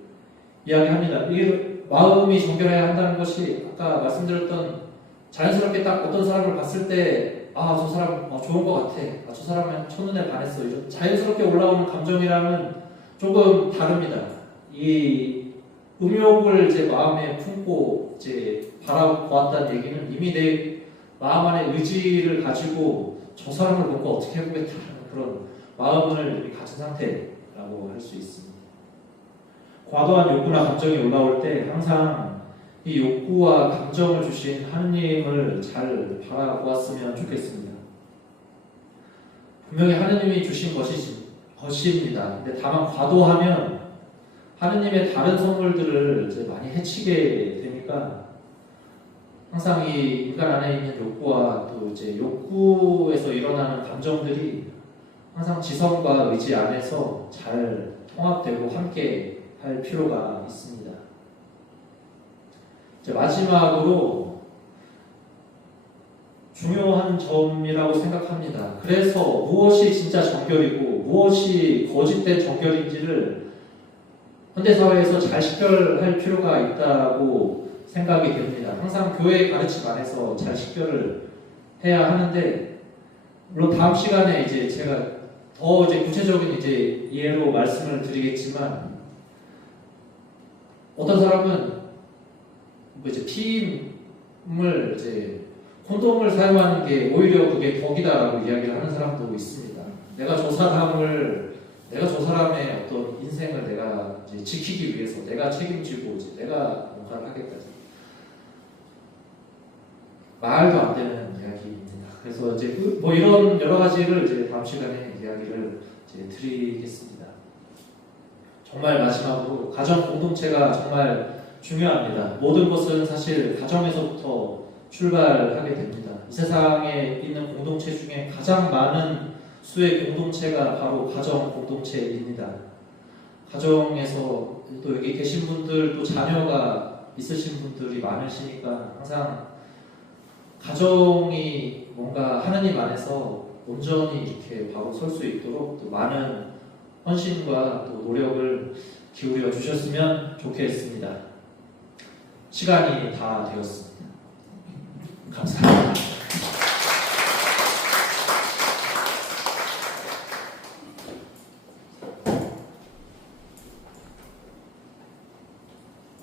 이야기합니다. 이 마음이 정결해야 한다는 것이 아까 말씀드렸던 자연스럽게 딱 어떤 사람을 봤을 때 저 사람 좋은 것 같아. 저 사람은 첫눈에 반했어. 이런 자연스럽게 올라오는 감정이랑은 조금 다릅니다. 이 음욕을 이제 마음에 품고 이제 바라보았다는 얘기는 이미 내 마음 안에 의지를 가지고 저 사람을 뭔가 어떻게 해보겠다는 그런 마음을 가진 상태라고 할 수 있습니다. 과도한 욕구나 감정이 올라올 때 항상 이 욕구와 감정을 주신 하느님을 잘 바라보았으면 좋겠습니다. 분명히 하느님이 주신 것입니다. 근데 다만 과도하면 하느님의 다른 선물들을 이제 많이 해치게 되니까 항상 이 인간 안에 있는 욕구와 또 이제 욕구에서 일어나는 감정들이 항상 지성과 의지 안에서 잘 통합되고 함께 할 필요가 있습니다. 이제 마지막으로 중요한 점이라고 생각합니다. 그래서 무엇이 진짜 정결이고 무엇이 거짓된 정결인지를 현대사회에서 잘 식별할 필요가 있다고 생각이 됩니다. 항상 교회의 가르침 안에서 잘 식별을 해야 하는데, 물론 다음 시간에 이제 제가 더 이제 구체적인 이제 예로 말씀을 드리겠지만, 어떤 사람은 뭐 이제 피임을 이제 콘돔을 사용하는 게 오히려 그게 덕이다라고 이야기를 하는 사람도 있습니다. 내가 저 사람의 어떤 인생을 내가 이제 지키기 위해서 내가 책임지고 이제 내가 뭔가를 하겠다. 말도 안 되는 이야기입니다. 그래서 이제 뭐 이런 여러 가지를 이제 다음 시간에 이야기를 이제 드리겠습니다. 정말 마지막으로 가정 공동체가 정말 중요합니다. 모든 것은 사실 가정에서부터 출발하게 됩니다. 이 세상에 있는 공동체 중에 가장 많은 수의 공동체가 바로 가정 공동체입니다. 가정에서 또 여기 계신 분들 또 자녀가 있으신 분들이 많으시니까 항상 가정이 뭔가 하나님 안에서 온전히 이렇게 바로 설 수 있도록 또 많은 헌신과 또 노력을 기울여 주셨으면 좋겠습니다. 시간이 다 되었습니다.